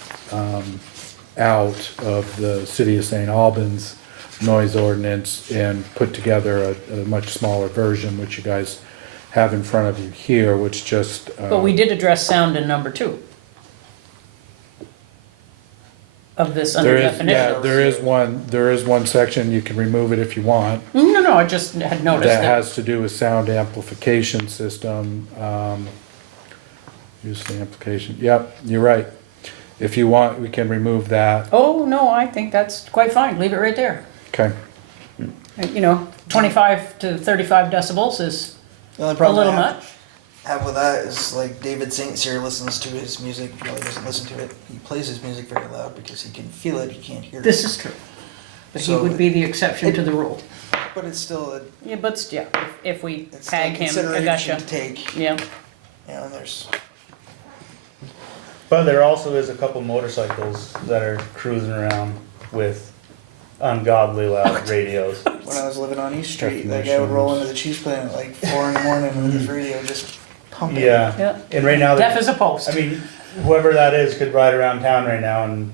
out of the city of St. Albans noise ordinance and put together a much smaller version, which you guys have in front of you here, which just But we did address sound in number 2 of this under definition. there is one section, you can remove it if you want, No, I just had noticed that that. has to do with sound amplification system. Use the amplification, yep, you're right. If you want, we can remove that. Oh, no, I think that's quite fine, leave it right there. Okay, You know, 25 to 35 decibels is The only a problem little I much. have with that is like David St. Cyr listens to his music, really doesn't listen to it. He plays his music very loud because he can feel it, he can't hear it. This is true. But he So would be the exception to the rule. But it's still, Yeah, but yeah, if we it's still a tag him, I consideration gotcha. to take, Yeah, you know, there's, But there also is a couple motorcycles that are cruising around with ungodly loud radios. when I was living on East Street, that guy would roll into the cheese plant at like 4 in the morning with his radio just pumping. Yeah, yeah. and right now, Deaf as a post. I mean, whoever that is could ride around town right now and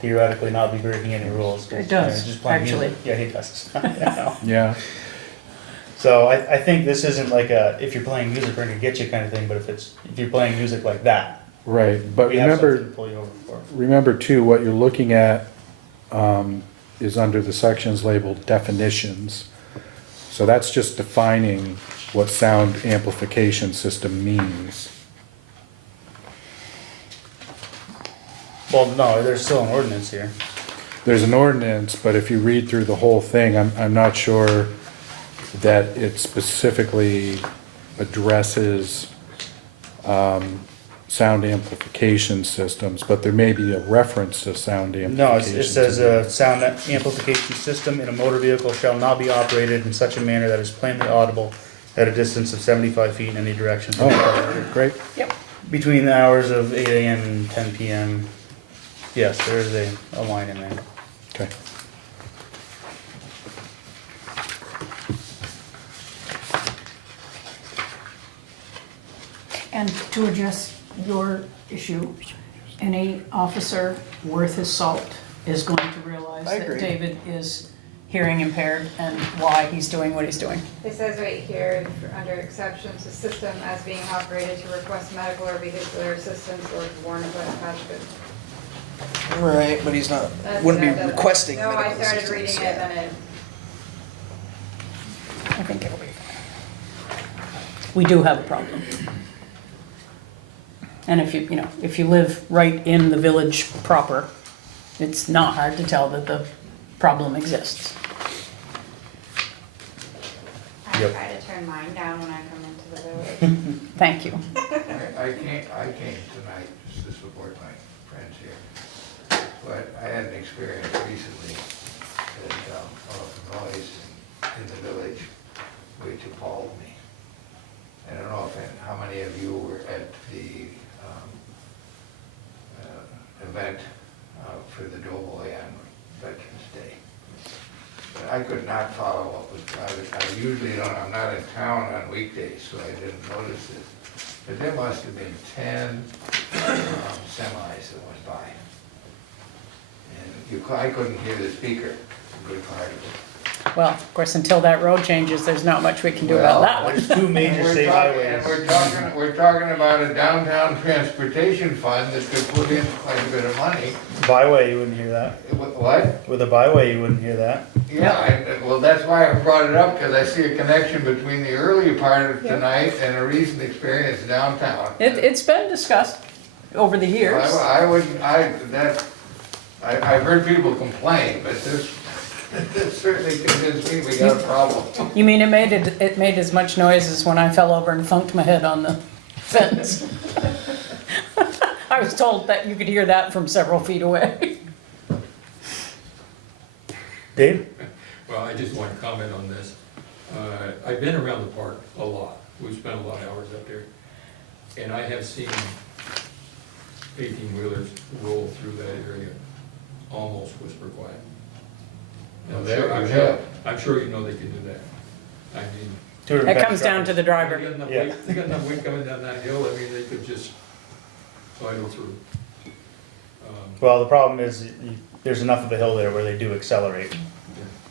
theoretically not be breaking any rules. 'cause, It does, you know, just playing actually. music. Yeah, he does. I know. yeah, So I think this isn't like a, if you're playing music, we're gonna get you kind of thing, but if you're playing music like that, right, but we have something remember, to pull you over for. remember too, what you're looking at is under the sections labeled definitions. So that's just defining what sound amplification system means. Well, no, there's still an ordinance here. There's an ordinance, but if you read through the whole thing, I'm not sure that it specifically addresses sound amplification systems, but there may be a reference to sound No, amplification. it says a sound amplification system in a motor vehicle shall not be operated in such a manner that is plainly audible at a distance of 75 feet in any direction. Oh, great. Yep. Between the hours of 8 AM and 10 PM. Yes, there is a line in there. Okay. And to address your issue, any officer worth his salt is going to realize I that agree. David is hearing impaired and why he's doing what he's doing. It says right here, under exceptions, the system as being operated to request medical or vehicular assistance or to warn of attachment. Right, but he's not, That's wouldn't be what I- requesting No, I medical started assistance. reading it, Yeah. then it, I think it'll be fine. We do have a problem. And if you know, if you live right in the village proper, it's not hard to tell that the problem exists. I Yep. try to turn mine down when I come into the village. Thank you. I came tonight just to support my friends here. But I had an experience recently that, of noise in the village, which appalled me. I don't know how many of you were at the event for the Doughboy on Veterans Day. But I could not follow what was, I usually don't, I'm not in town on weekdays, so I didn't notice this. But there must have been 10 semis that went by. And I couldn't hear the speaker, a good part of it. Well, of course, until that road changes, there's not much we can do about that one. There's two major And state highways. we're talking about a downtown transportation fund that could put in quite a bit of money. Byway, you wouldn't hear that. What? With a byway, you wouldn't hear that. Yeah, well, that's why I brought it up, because I see a connection between the earlier part of tonight and a recent experience downtown. It's been discussed over the years. I've heard people complain, but this certainly convinced me we got a problem. You mean it made as much noise as when I fell over and thunked my head on the fence? I was told that you could hear that from several feet away. Dave? Well, I just want to comment on this. I've been around the park a lot. We've spent a lot of hours up there. And I have seen 18-wheelers roll through that area, almost whisper quiet. I'm sure you know they can do that. I mean, That comes down to the they driver. got enough Yeah. weight, they got enough weight coming down that hill, I mean, they could just sidle through. Well, the problem is, there's enough of a hill there where they do accelerate.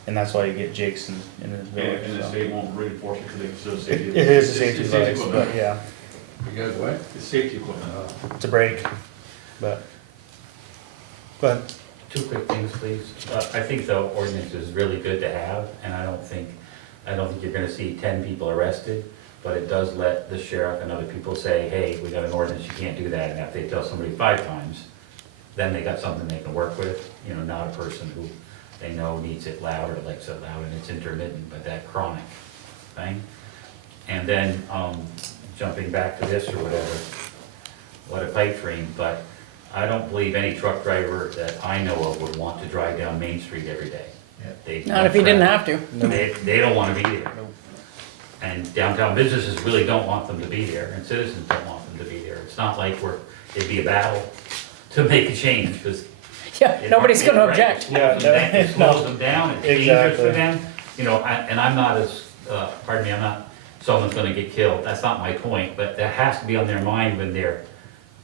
And that's why you get jakes in the village. And the so. state won't reinforce it because it's still safety. It is a It's safety device, equipment. but yeah, Because what? It's safety equipment. it's a break, but. Go ahead. Two quick things, please. I think the ordinance is really good to have, and I don't think you're gonna see 10 people arrested, but it does let the sheriff and other people say, hey, we got an ordinance, you can't do that, and if they tell somebody 5 times, then they got something they can work with, not a person who they know needs it loud or likes it loud and it's intermittent, but that chronic thing. And then, jumping back to this or whatever, what a pipe dream, but I don't believe any truck driver that I know of would want to drive down Main Street every day. Not if you didn't have to. They don't wanna be there. And downtown businesses really don't want them to be there, and citizens don't want them to be there. It's not like it'd be a battle to make a change, because. Yeah, nobody's gonna object. It slows them down, it's dangerous for Exactly. them. And I'm not I'm not, someone's gonna get killed, that's not my point, but that has to be on their mind when they're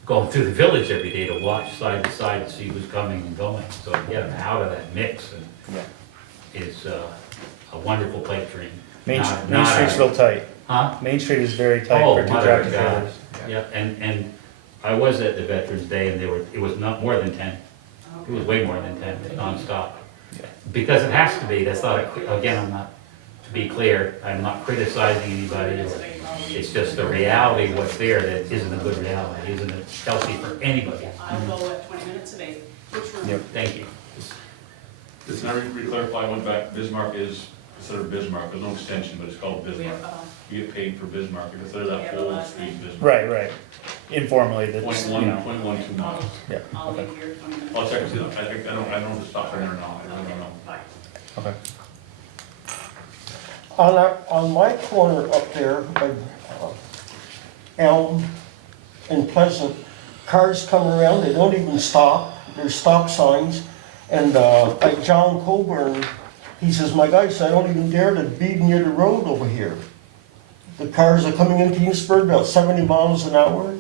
going through the village every day to watch side to side and see who's coming and going. So to get them out of that mix is a wonderful pipe dream. Main Not Street's real tight. Huh? Main Street is very tight Oh, for two mother tractor of God. trailers. Yeah, and I was at the Veterans Day and it was not more than 10. It was way more than 10, nonstop. Because it has to be, that's not, again, to be clear, I'm not criticizing anybody. It's just the reality, what's there, that isn't a good reality, isn't it healthy for anybody? I'll go at 20 minutes a day. Yep. Thank you. Just now re-clarify, one back, Bismarck is considered Bismarck, there's no extension, but it's called Bismarck. You get paid for Bismarck, you consider that whole street Bismarck. Right. Informally, that's, 21 2 miles. yeah, I'll okay, leave here 20 minutes. I'll check and see, I don't know if it stops there or not, I don't know. okay. On my corner up there, by Elm and Pleasant, cars come around, they don't even stop, there's stop signs. And like John Coburn, he says, my guys, I don't even dare to be near the road over here. The cars are coming into Enosburg about 70 miles an hour.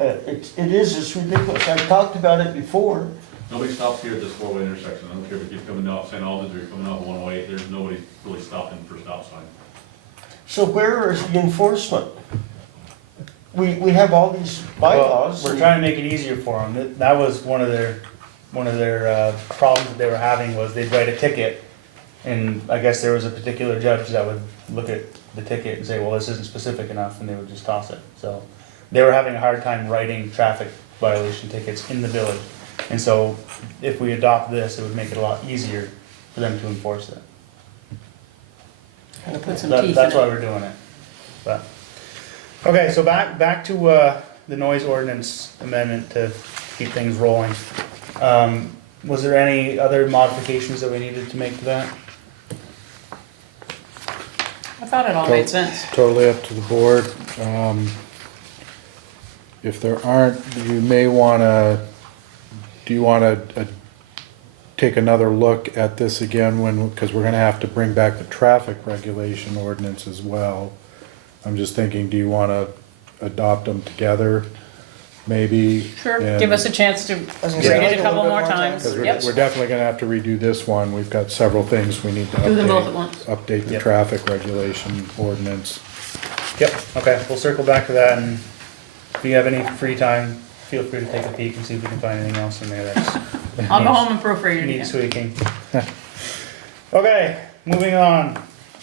It's ridiculous. I've talked about it before. Nobody stops here at this four-way intersection, I don't care if you're coming off St. Albans or you're coming off 108, there's nobody really stopping for stop sign. So where is the enforcement? we have all these bylaws. We're trying to make it easier for them. That was one of their problems that they were having was they'd write a ticket, and I guess there was a particular judge that would look at the ticket and say, well, this isn't specific enough, and they would just toss it. So they were having a hard time writing traffic violation tickets in the village. And so if we adopt this, it would make it a lot easier for them to enforce it. Kind of put some teeth in That's why it. we're doing it. But, okay, so back to the noise ordinance amendment to keep things rolling. Was there any other modifications that we needed to make to that? I thought it all made sense. Totally up to the board. If there aren't, you may wanna, do you wanna take another look at this again because we're gonna have to bring back the traffic regulation ordinance as well. I'm just thinking, do you wanna adopt them together, maybe? Sure, And- give us a chance to was gonna read say, it like a a couple little more bit more time. times. Because Yep. we're definitely gonna have to redo this one. We've got several things we need to Do them both at update. once. Update the Yep. traffic regulation ordinance. Yep, okay, we'll circle back to that, and if you have any free time, feel free to take a peek and see if we can find anything else in there that's. I'll go home and proofread it Needs again. tweaking. Okay, moving on.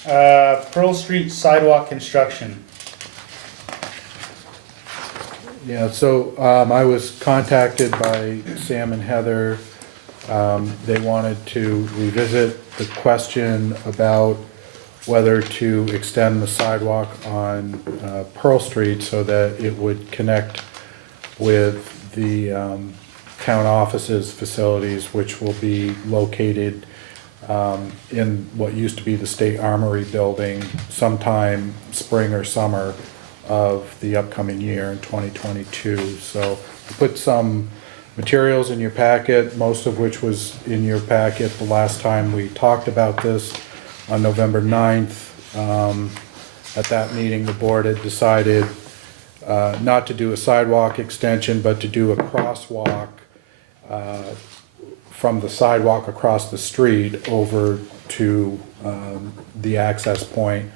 Pearl Street sidewalk construction. Yeah, so I was contacted by Sam and Heather. They wanted to revisit the question about whether to extend the sidewalk on Pearl Street so that it would connect with the town offices facilities, which will be located in what used to be the State Armory building sometime spring or summer of the upcoming year in 2022. So I put some materials in your packet, most of which was in your packet the last time we talked about this on November 9th. At that meeting, the board had decided not to do a sidewalk extension, but to do a crosswalk from the sidewalk across the street over to the access point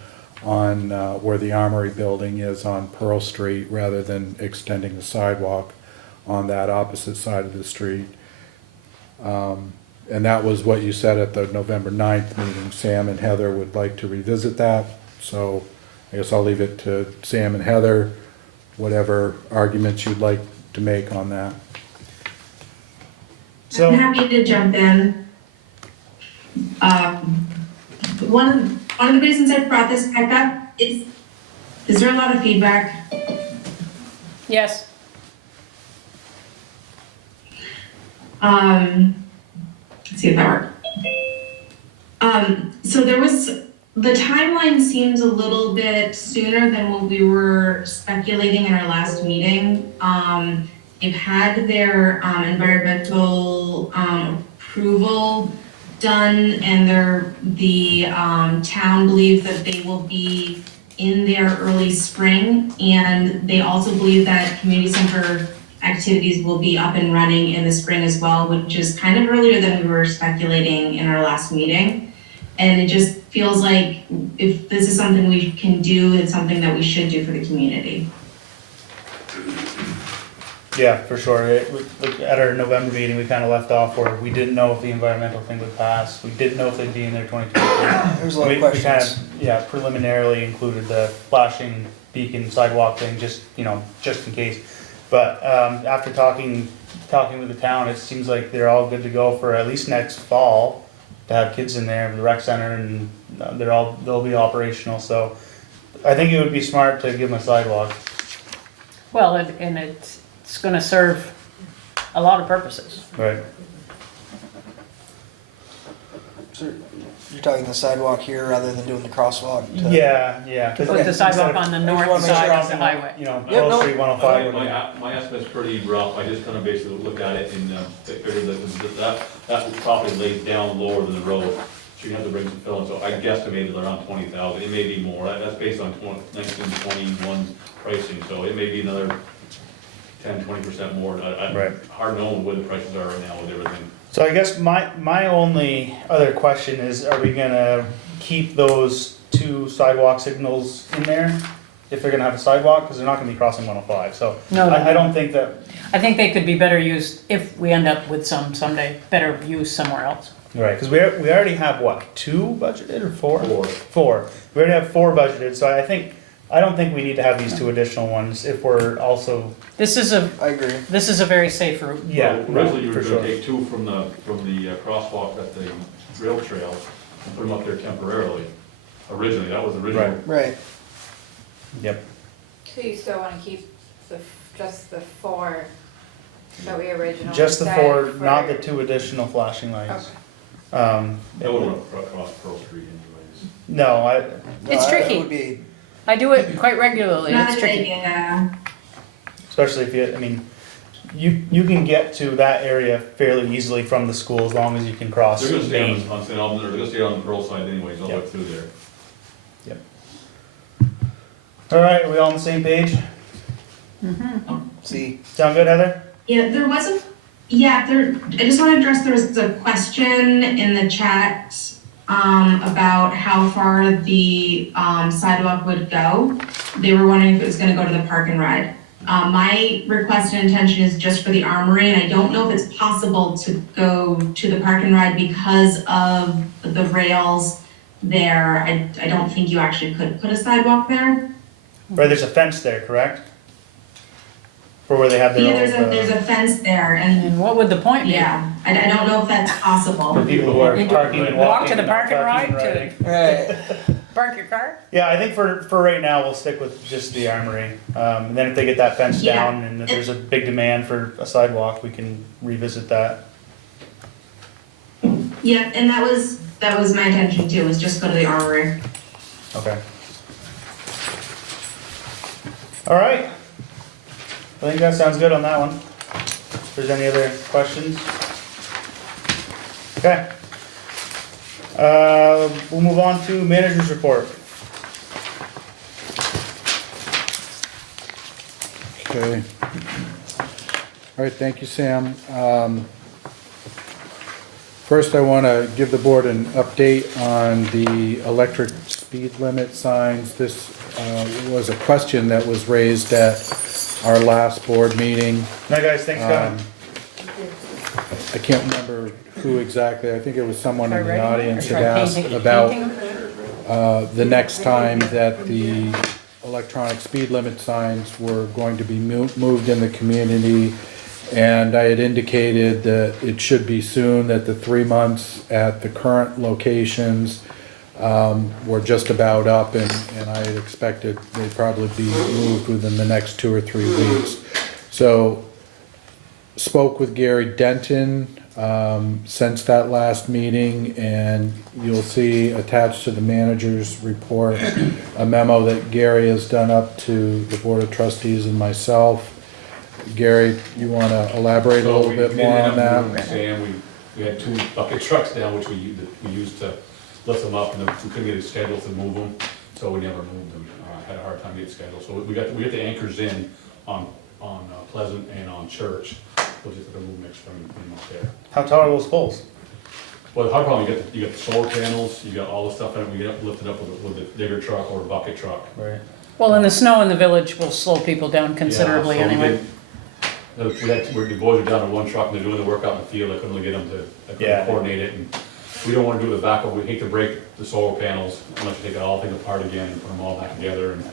on where the Armory building is on Pearl Street, rather than extending the sidewalk on that opposite side of the street. And that was what you said at the November 9th meeting. Sam and Heather would like to revisit that, so I guess I'll leave it to Sam and Heather, whatever arguments you'd like to make on that. So, I'm happy to jump in. One of the reasons I brought this back up is there a lot of feedback? Yes, Let's see if that works. So the timeline seems a little bit sooner than what we were speculating in our last meeting. They've had their environmental approval done, and the town believes that they will be in there early spring, and they also believe that community center activities will be up and running in the spring as well, which is kind of earlier than we were speculating in our last meeting. And it just feels like if this is something we can do, it's something that we should do for the community. yeah, for sure. At our November meeting, we kind of left off where we didn't know if the environmental thing would pass. We didn't know if they'd be in there 2023. There's a lot of We kind questions. of, yeah, preliminarily included the flashing beacon sidewalk thing, just in case. But after talking with the town, it seems like they're all good to go for at least next fall to have kids in there, the rec center, and they'll be operational. So I think it would be smart to give them a sidewalk. well, and it's gonna serve a lot of purposes. Right. So you're talking the sidewalk here rather than doing the crosswalk? to- Yeah. Put the sidewalk on the north wanna make side sure of the highway. Yep, Pearl no. Street 105. My estimate's pretty rough, I just kind of basically looked at it and figured that property lays down lower than the road, so you have to bring some fill in, so I guesstimated around 20,000, it may be more, that's based on 1921 pricing, so it may be another 10-20% more. Right. Hard knowing where the prices are right now with everything. So I guess my only other question is, are we gonna keep those two sidewalk signals in there? if they're gonna have a sidewalk, because they're not gonna be crossing 105, so. No, no, I don't think that, I think they could be better used, if we end up with some someday, better used somewhere else. right, because we already have what, 2 budgeted or 4? Four. 4. We already have 4 budgeted, so I don't think we need to have these 2 additional ones if we're also, This is I agree. a very safe route. yeah, Well, originally, you were for gonna sure. take 2 from the crosswalk at the rail trail and put them up there temporarily. Originally, that was the original. Right. Right. Yep, So you still wanna keep just the 4 that we originally just the said 4, for- not the 2 additional flashing lights. Okay. That would run across Pearl Street anyways. No, It's No, tricky. It would be, I do it quite regularly, Not it's a good tricky. idea. especially if you, I mean, you can get to that area fairly easily from the school as long as you can cross They're gonna stay Main. on St. Albans, they're gonna stay on the Pearl side anyways, all the way Yep. through there. All right, are we all on the same page? see, Sound good, Heather? Yeah, there was a, yeah, I just want to address, there was a question in the chat, about how far the, sidewalk would go. They were wondering if it was gonna go to the park and ride. My request and intention is just for the armory, and I don't know if it's possible to go to the park and ride because of the rails there. I don't think you actually could put a sidewalk there. Right, there's a fence there, correct? For where they have Yeah, their there's old, a fence there, and, And what would the point be? yeah, I don't know if that's possible. for people who are You parking and walk walking. to the not park and parking ride riding. right, Park your car? Yeah, I think for right now, we'll stick with just the armory. And then if they get that fence Yeah. down and if there's a big demand for a sidewalk, we can revisit that. Yeah, and that was my intention too, was just go to the armory. Okay. All right. I think that sounds good on that one. If there's any other questions? Okay. We'll move on to manager's report. okay. All right, thank you, Sam. First, I want to give the board an update on the electric speed limit signs. This was a question that was raised at our last board meeting. Night, guys, thanks, Um, Kevin. I can't remember who exactly, I think it was someone in Try the writing? audience Or had try asked painting- about painting? the next time that the electronic speed limit signs were going to be moved in the community. And I had indicated that it should be soon, that the 3 months at the current locations were just about up, and I had expected they'd probably be moved within the next 2 or 3 weeks. So, spoke with Gary Denton since that last meeting, and you'll see attached to the manager's report a memo that Gary has done up to the Board of Trustees and myself. Gary, you want to elaborate a So little we bit did more end on up moving that? Sam, we had 2 bucket trucks down, which we used to lift them up, and we couldn't get a schedule to move them, so we never moved them. Had a hard time getting scheduled, so we got the anchors in on Pleasant and on Church. We'll just have to move next spring and put them up there. How tall are those poles? Well, the hard problem, you got the solar panels, you got all the stuff in it, we get lifted up with a digger truck or a bucket truck. Right. Well, and the snow in the village will slow people down considerably Yeah, so anyway. the boys are down to 1 truck and they're doing the work out in the field, I couldn't really get them I Yeah. couldn't coordinate it, and we don't wanna do the backup, we hate to break the solar panels, unless you take the whole thing apart again and put them all back together, and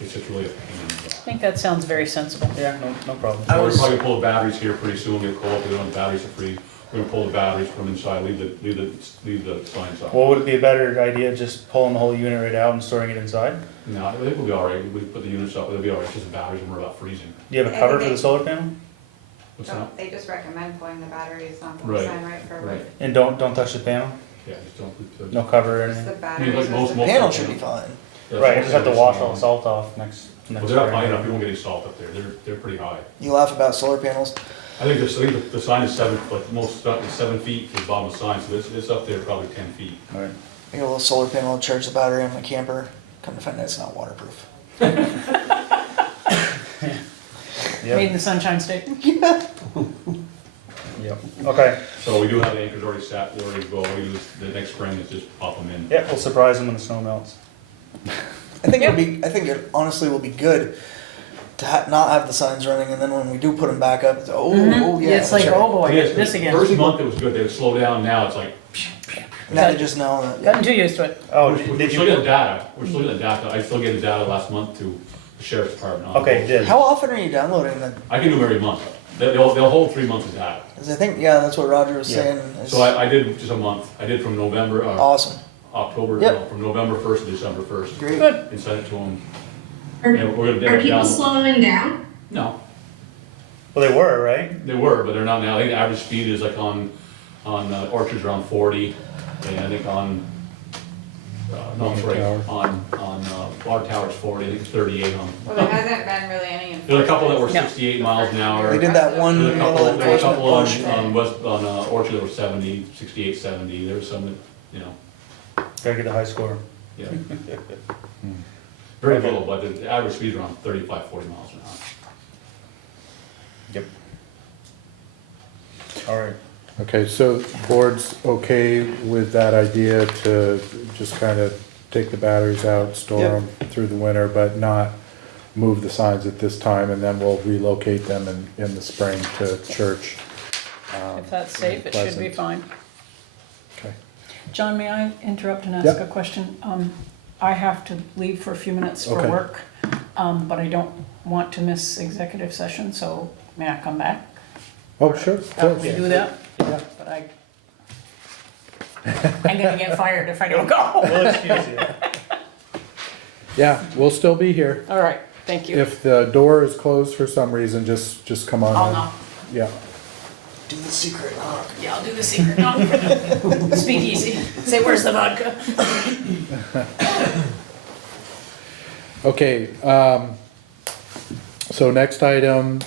it's just really a pain. I think that sounds very sensible. Yeah, no problem. We're probably gonna pull the batteries here pretty soon, get cold, because the batteries are free, we're gonna pull the batteries from inside, leave the signs up. Well, would it be a better idea just pulling the whole unit right out and storing it inside? No, I think we'll be all right, we put the units up, it'll be all right, it's just the batteries, and we're about freezing. Do you have a cover for the solar panel? What's So that? they just recommend pulling the batteries, not the Right, sign right for right. And don't touch the panel? Yeah, just don't. No cover or just anything? the I mean, batteries. like most. panel should be fine. Right, you just have to wash all the salt off next Well, they're not high enough, you spring. won't get any salt up there, they're pretty high. You laugh about solar panels? I think the sign is 7, like most stuff is 7 feet to the bottom of the sign, so it's up there probably 10 feet. Right. I got a little solar panel to charge the battery on my camper. Come to find out it's not waterproof. Made in Yep, the Sunshine State. yep, okay. So we do have the anchors already set, ready to go, we do the next spring is just pop them in. Yeah, we'll surprise them when the snow melts. I think I think it honestly will be good to not have the signs running, and then when we do put them back up, it's oh yeah. It's like, that's right. oh boy, Yes, this again. First month it was good, they would slow down, now it's like, Now they just know that. Gotten too used to it. Oh, we're did still you? getting data, we're still getting data, I still get the data last month to the sheriff's department. on Okay, those. did. How often are you downloading them? I can do them every month, they'll hold 3 months of data. 'Cause I think that's what Roger was Yeah. saying. is So I did just a month, I did from November, awesome. October, Yep. no, from November 1st to December 1st. Great. Good. And sent it to them. Are, Yeah, we're gonna are people download. slowing down? No, Well, they were, right? they were, but they're not now. I think the average speed is like on Orchard's around 40, and I think on, no, I'm sorry, Tower. on Water Tower's 40, I think it's 38 on. Well, there hasn't been really any enforcement. There's a couple that were No. 68 miles an hour. They did that one There's a little couple, there were a enforcement couple on, push. on West, on Orchard that were 70, 68, 70. There was some that, you know, Gotta get the high score. yeah. Very Okay. little, but the average speed is around 35, 40 miles an hour. Yep. All right. Okay, so board's okay with that idea to just kind of take the batteries out, store Yep. them through the winter, but not move the signs at this time, and then we'll relocate them in the spring to church. If that's safe, it should be Pleasant. fine. Okay. John, may I interrupt and ask Yep. a question? I have to leave for a few minutes for Okay. work, but I don't want to miss executive session, so may I come back? Oh, sure, of How course. we do that? Yeah. But I'm gonna get fired if I don't go. We'll excuse you. Yeah, we'll still be here. All right, thank you. If the door is closed for some reason, just come on I'll in. knock. Yeah. Do the secret knock. Yeah, I'll do the secret knock. Speak easy. Say, where's the vodka? Okay, so next item,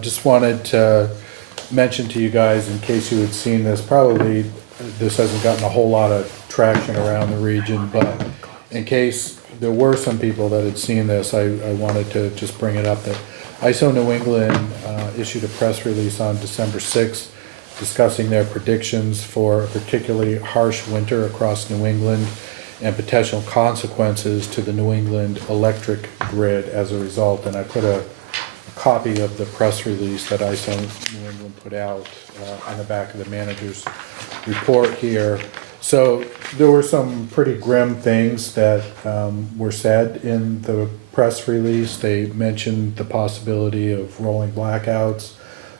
just wanted to mention to you guys, in case you had seen this, probably this hasn't gotten a whole lot of traction around the region, but in case there were some people that had seen this, I wanted to just bring it up that ISO New England issued a press release on December 6th discussing their predictions for a particularly harsh winter across New England and potential consequences to the New England electric grid as a result. And I put a copy of the press release that ISO New England put out on the back of the manager's report here. So there were some pretty grim things that were said in the press release. They mentioned the possibility of rolling blackouts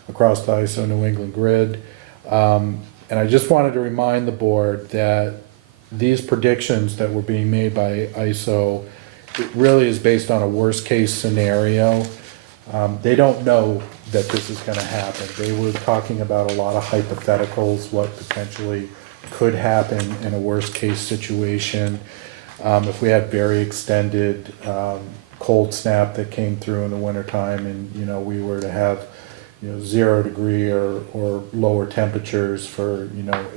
across the ISO New England grid. And I just wanted to remind the board that these predictions that were being made by ISO, it really is based on a worst-case scenario. They don't know that this is gonna happen. They were talking about a lot of hypotheticals, what potentially could happen in a worst-case situation. If we had very extended cold snap that came through in the wintertime and, we were to have, 0 degree or lower temperatures for,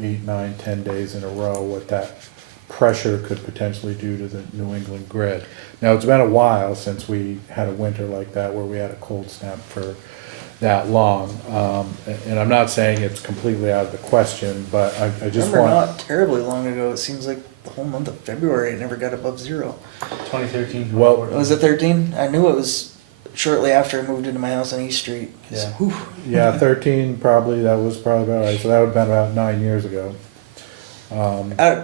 8, 9, 10 days in a row, what that pressure could potentially do to the New England grid. Now, it's been a while since we had a winter like that where we had a cold snap for that long. And I'm not saying it's completely out of the question, but I just Remember, want. not terribly long ago, it seems like the whole month of February it never got above 0. 2013. Well- 2014. Was it 13? I knew it was shortly after I moved into my house on East Street. Yeah. Whew. Yeah, 13 probably, that was probably about right. So that would have been about 9 years ago.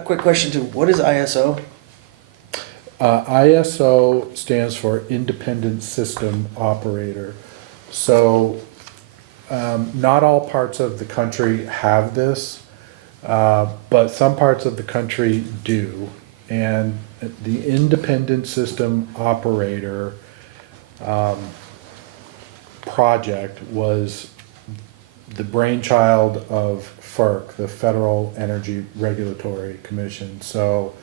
Quick question too. What is ISO? ISO stands for Independent System Operator. So not all parts of the country have this, but some parts of the country do. And the Independent System Operator project was the brainchild of FERC, the Federal Energy Regulatory Commission. So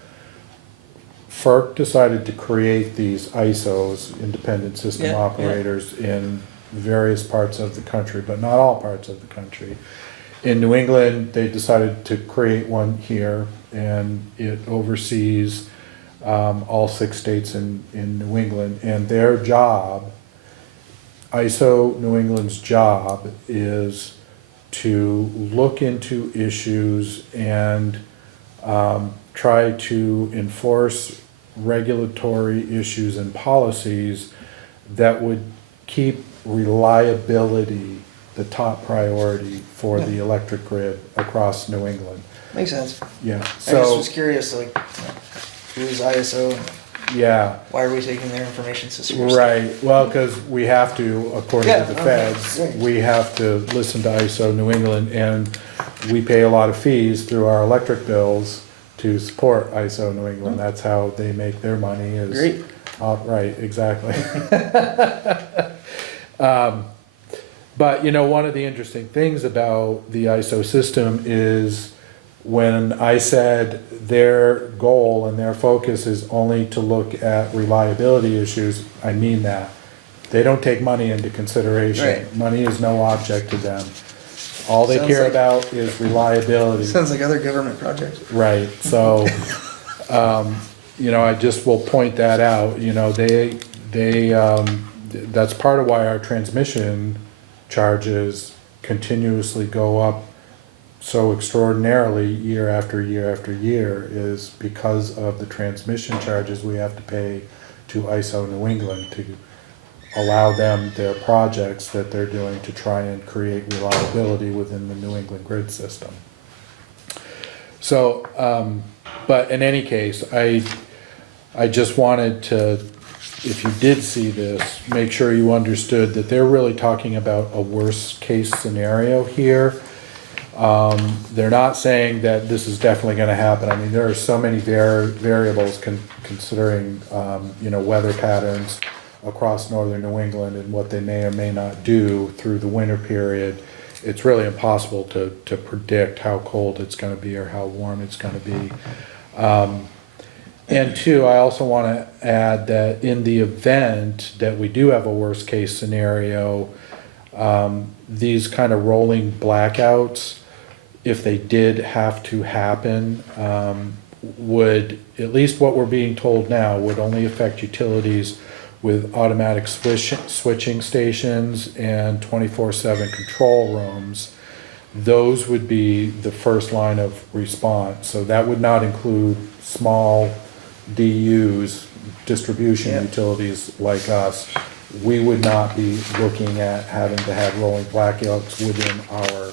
FERC decided to create these ISOs, Independent System Yeah, yeah. Operators, in various parts of the country, but not all parts of the country. In New England, they decided to create one here, and it oversees all 6 states in New England. And their job, ISO New England's job, is to look into issues and try to enforce regulatory issues and policies that would keep reliability the top priority for the electric grid across New England. Makes sense. Yeah, I just so, was curious, like, who's ISO? yeah, Why are we taking their information so seriously? right. Well, because we have to, according Yeah, to the okay, feds, great. we have to listen to ISO New England, and we pay a lot of fees through our electric bills to support ISO New England. That's how they make their money is. Great. Right, exactly. But, you know, one of the interesting things about the ISO system is when I said their goal and their focus is only to look at reliability issues, I mean that. They don't take money into consideration. Right. Money is no object to them. All they Sounds care like- about is reliability. Sounds like other government projects. Right, so, you know, I just will point that out, you know, that's part of why our transmission charges continuously go up so extraordinarily year after year after year, is because of the transmission charges we have to pay to ISO New England to allow them their projects that they're doing to try and create reliability within the New England grid system. So, but in any case, I just wanted to, if you did see this, make sure you understood that they're really talking about a worst case scenario here. They're not saying that this is definitely gonna happen. I mean, there are so many variables considering, you know, weather patterns across northern New England and what they may or may not do through the winter period. It's really impossible to predict how cold it's gonna be or how warm it's gonna be. And two, I also wanna add that in the event that we do have a worst case scenario, these kind of rolling blackouts, if they did have to happen, would, at least what we're being told now, would only affect utilities with automatic switching stations and 24/7 control rooms. Those would be the first line of response. So that would not include small DUs, distribution utilities like us. We would not be looking at having to have rolling blackouts within our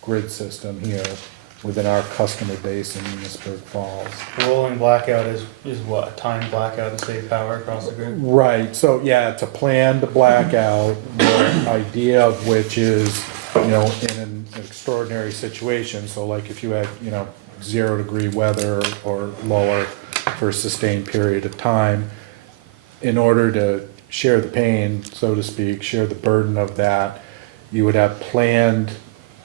grid system here, within our customer base in Enosburg Falls. Rolling blackout is what, a timed blackout to save power across the grid? Right, so yeah, it's a planned blackout, the idea of which is, you know, in an extraordinary situation, so like if you had, you know, 0-degree weather or lower for a sustained period of time, in order to share the pain, so to speak, share the burden of that, you would have planned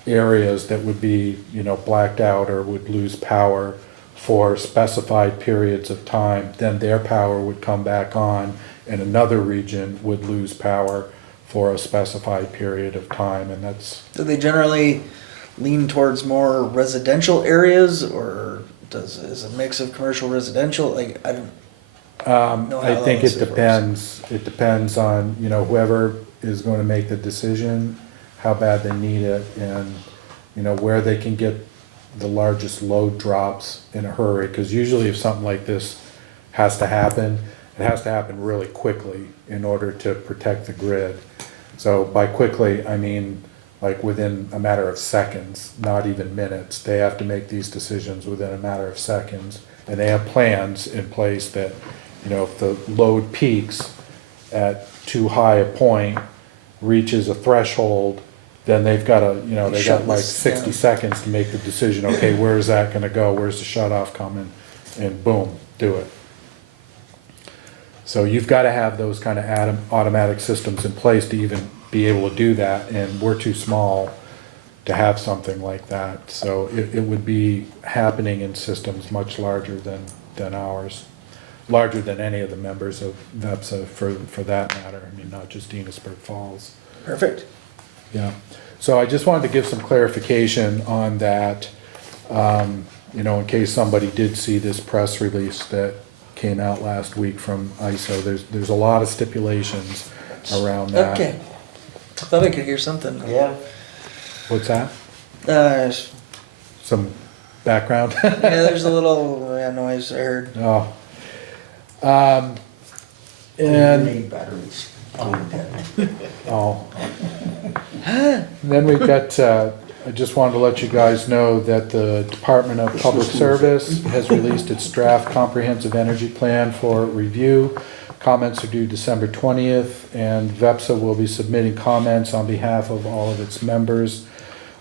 areas that would be, you know, blacked out or would lose power for specified periods of time. Then their power would come back on and another region would lose power for a specified period of time, and that's... Do they generally lean towards more residential areas, or is a mix of commercial residential? Like, I don't know how I think this it works. depends. It depends on, you know, whoever is going to make the decision, how bad they need it, and, you know, where they can get the largest load drops in a hurry. Because usually if something like this has to happen, it has to happen really quickly in order to protect the grid. So by quickly, I mean like within a matter of seconds, not even minutes. They have to make these decisions within a matter of seconds. And they have plans in place that, you know, if the load peaks at too high a point, reaches a threshold, then they've got to, you know, they got like 60 seconds to make the decision, okay, where is that gonna go? Where's the shut-off coming? And boom, do it. So you've got to have those kind of automatic systems in place to even be able to do that, and we're too small to have something like that. So it would be happening in systems much larger than ours, larger than any of the members of VEPSA for that matter. I mean, not just Enosburg Falls. Perfect. Yeah, so I just wanted to give some clarification on that, you know, in case somebody did see this press release that came out last week from ISO. There's a lot of stipulations around that. Okay. I thought I could hear something. Yeah. What's that? Yeah, Some background? there's a little noise I heard. Oh, And, Need batteries. oh. Then we've got, I just wanted to let you guys know that the Department of Public Service has released its draft comprehensive energy plan for review. Comments are due December 20th, and VEPSA will be submitting comments on behalf of all of its members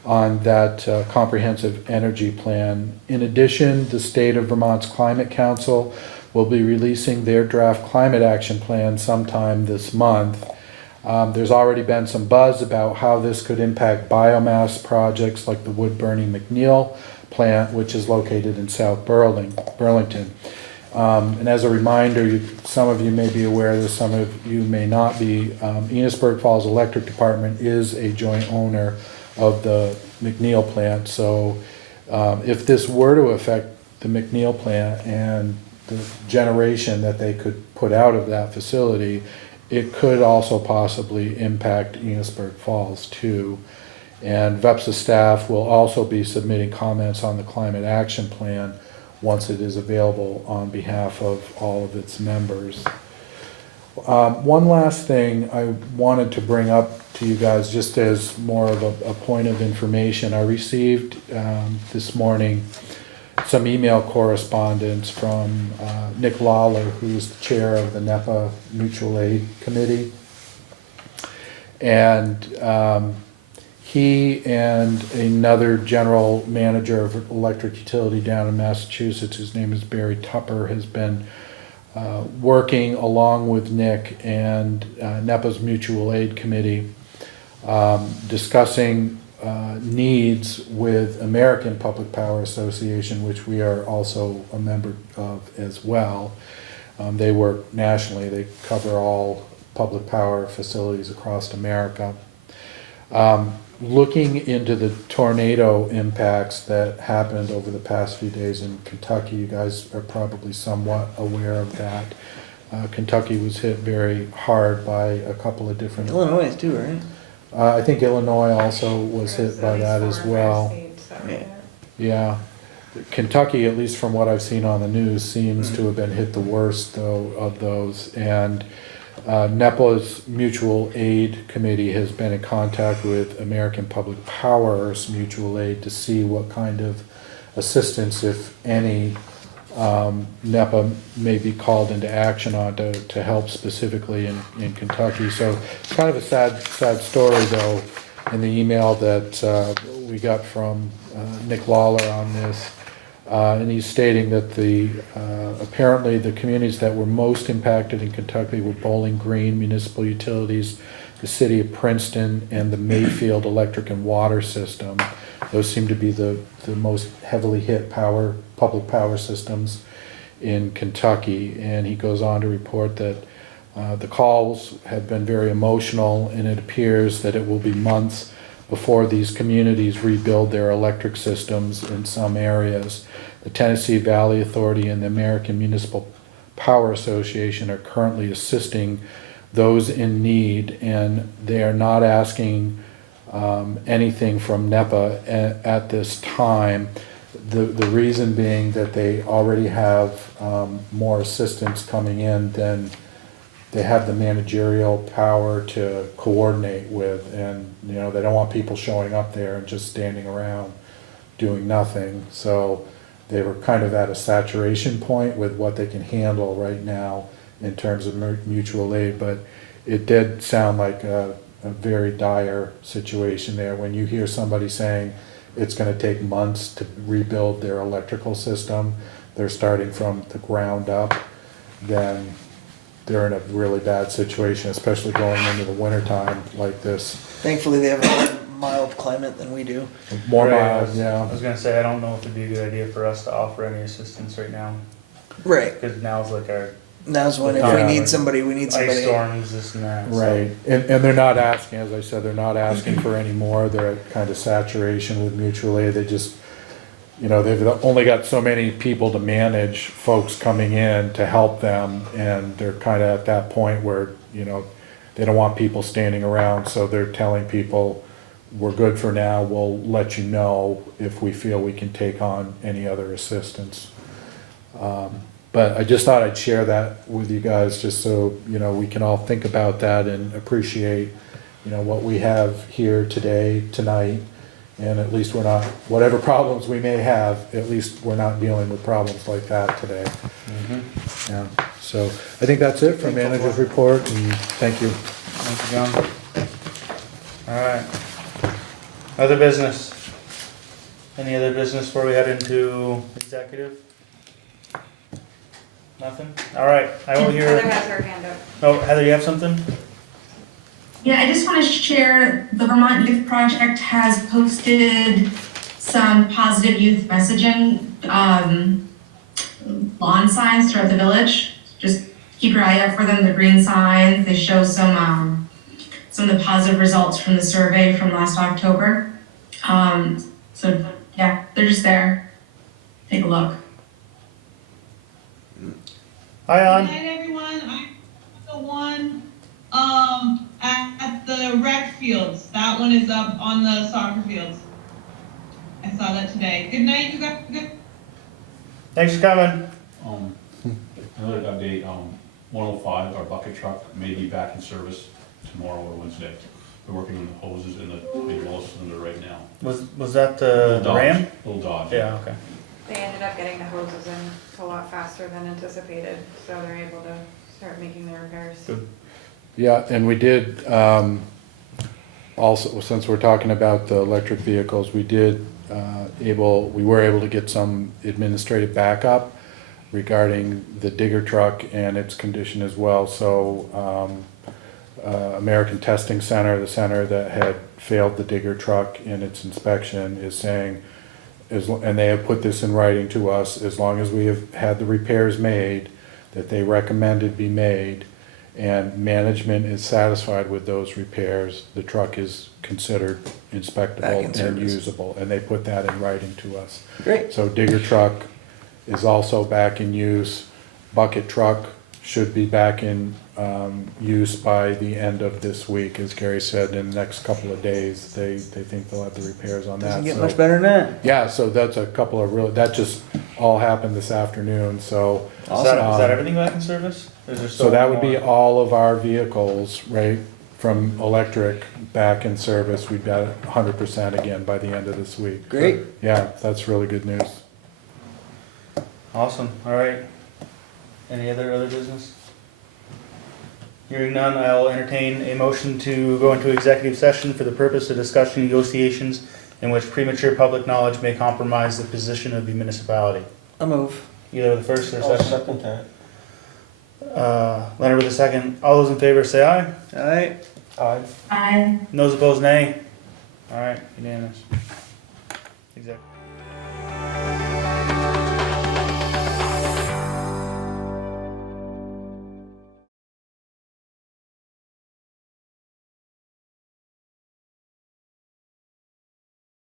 on that comprehensive energy plan. In addition, the State of Vermont's Climate Council will be releasing their draft climate action plan sometime this month. There's already been some buzz about how this could impact biomass projects like the wood-burning McNeil plant, which is located in South Burlington. And as a reminder, some of you may be aware of this, some of you may not be. Enosburg Falls Electric Department is a joint owner of the McNeil plant. So if this were to affect the McNeil plant and the generation that they could put out of that facility, it could also possibly impact Enosburg Falls too. And VEPSA staff will also be submitting comments on the climate action plan once it is available on behalf of all of its members. One last thing I wanted to bring up to you guys, just as more of a point of information. I received this morning some email correspondence from Nick Lawler, who's the chair of the NEPA Mutual Aid Committee. And he and another general manager of electric utility down in Massachusetts, his name is Barry Tupper, has been working along with Nick and NEPA's Mutual Aid Committee, discussing needs with American Public Power Association, which we are also a member of as well. They work nationally. They cover all public power facilities across America. Looking into the tornado impacts that happened over the past few days in Kentucky, you guys are probably somewhat aware of that. Kentucky was hit very hard by a couple of different... Illinois too, right? I think Illinois also was hit by that as well. Yeah. Kentucky, at least from what I've seen on the news, seems to have been hit the worst though of those. And NEPA's Mutual Aid Committee has been in contact with American Public Power's Mutual Aid to see what kind of assistance, if any, NEPA may be called into action on to help specifically in Kentucky. So it's kind of a sad story though in the email that we got from Nick Lawler on this. And he's stating that apparently the communities that were most impacted in Kentucky were Bowling Green Municipal Utilities, the city of Princeton, and the Mayfield Electric and Water System. Those seem to be the most heavily hit public power systems in Kentucky. And he goes on to report that the calls have been very emotional, and it appears that it will be months before these communities rebuild their electric systems in some areas. The Tennessee Valley Authority and the American Municipal Power Association are currently assisting those in need, and they are not asking anything from NEPA at this time. The reason being that they already have more assistance coming in than they have the managerial power to coordinate with, and they don't want people showing up there and just standing around doing nothing. So they were kind of at a saturation point with what they can handle right now in terms of mutual aid, but it did sound like a very dire situation there. When you hear somebody saying it's going to take months to rebuild their electrical system, they're starting from the ground up, then they're in a really bad situation, especially going into the wintertime like this. Thankfully, they have a more mild climate than we do. More Right, mild, yeah. I was gonna say, I don't know if it'd be a good idea for us to offer any assistance right now, Right. because now's like our Now's when if Yeah. we need somebody, we need ice somebody. storms, this and that. so- Right, and they're not asking, as I said, they're not asking for any more. They're at kind of saturation with mutual aid. They just, they've only got so many people to manage, folks coming in to help them, and they're kind of at that point where, they don't want people standing around, so they're telling people, we're good for now, we'll let you know if we feel we can take on any other assistance. But I just thought I'd share that with you guys, just so, you know, we can all think about that and appreciate, you know, what we have here today, tonight. And at least we're not, whatever problems we may have, at least we're not dealing with problems like that today. Yeah, so I think that's it for manager's report, and thank you. Thank you, John. All right. Other business? Any other business before we head into executive? Nothing? All right, I will Heather hear, has her hand up. oh, Heather, you have something? Yeah, I just want to share the Vermont Youth Project has posted some positive youth messaging, lawn signs throughout the village. Just keep your eye out for them, the green signs. They show some of the positive results from the survey from last October. So yeah, they're just there. Take a look. Hi, Good Ann. night, everyone. I'm the one at the rec fields. That one is up on the soccer fields. I saw that today. Good night, you guys. Good. Thanks for coming. Another update, 105, our bucket truck may be back in service tomorrow or Wednesday. We're working on the hoses and the hydraulic cylinder right now. Was that the Dodge, Ram? Little Dodge. Yeah, okay. They ended up getting the hoses in a lot faster than anticipated, so they're able to start making their repairs. Good. Yeah, and we did, also, since we're talking about the electric vehicles, we were able to get some administrative backup regarding the digger truck and its condition as well. So, American Testing Center, the center that had failed the digger truck in its inspection, is saying, and they have put this in writing to us, as long as we have had the repairs made that they recommended be made, and management is satisfied with those repairs, the truck is considered Back in inspectable and service. usable, and they put that in writing to us. Great. So digger truck is also back in use. Bucket truck should be back in use by the end of this week, as Gary said, in the next couple of days. They think they'll have the repairs on that. Doesn't get So- much better than that. Yeah, so that's a couple of real, that just all happened this afternoon, so. Is that everything back in service? Or is there still So that would be more? all of our vehicles, right, from electric back in service. We've got 100% again by the end of this week. Great. Yeah, that's really good news. Awesome, all right. Any other business? Hearing none, I'll entertain a motion to go into executive session for the purpose of discussing negotiations in which premature public knowledge may compromise the position of the municipality. A move. Either the first or I'll second. second that. Leonard with a second. All those in favor say aye. Alright. Aye. Bye. Those opposed, nay. All right, unanimous. Executive.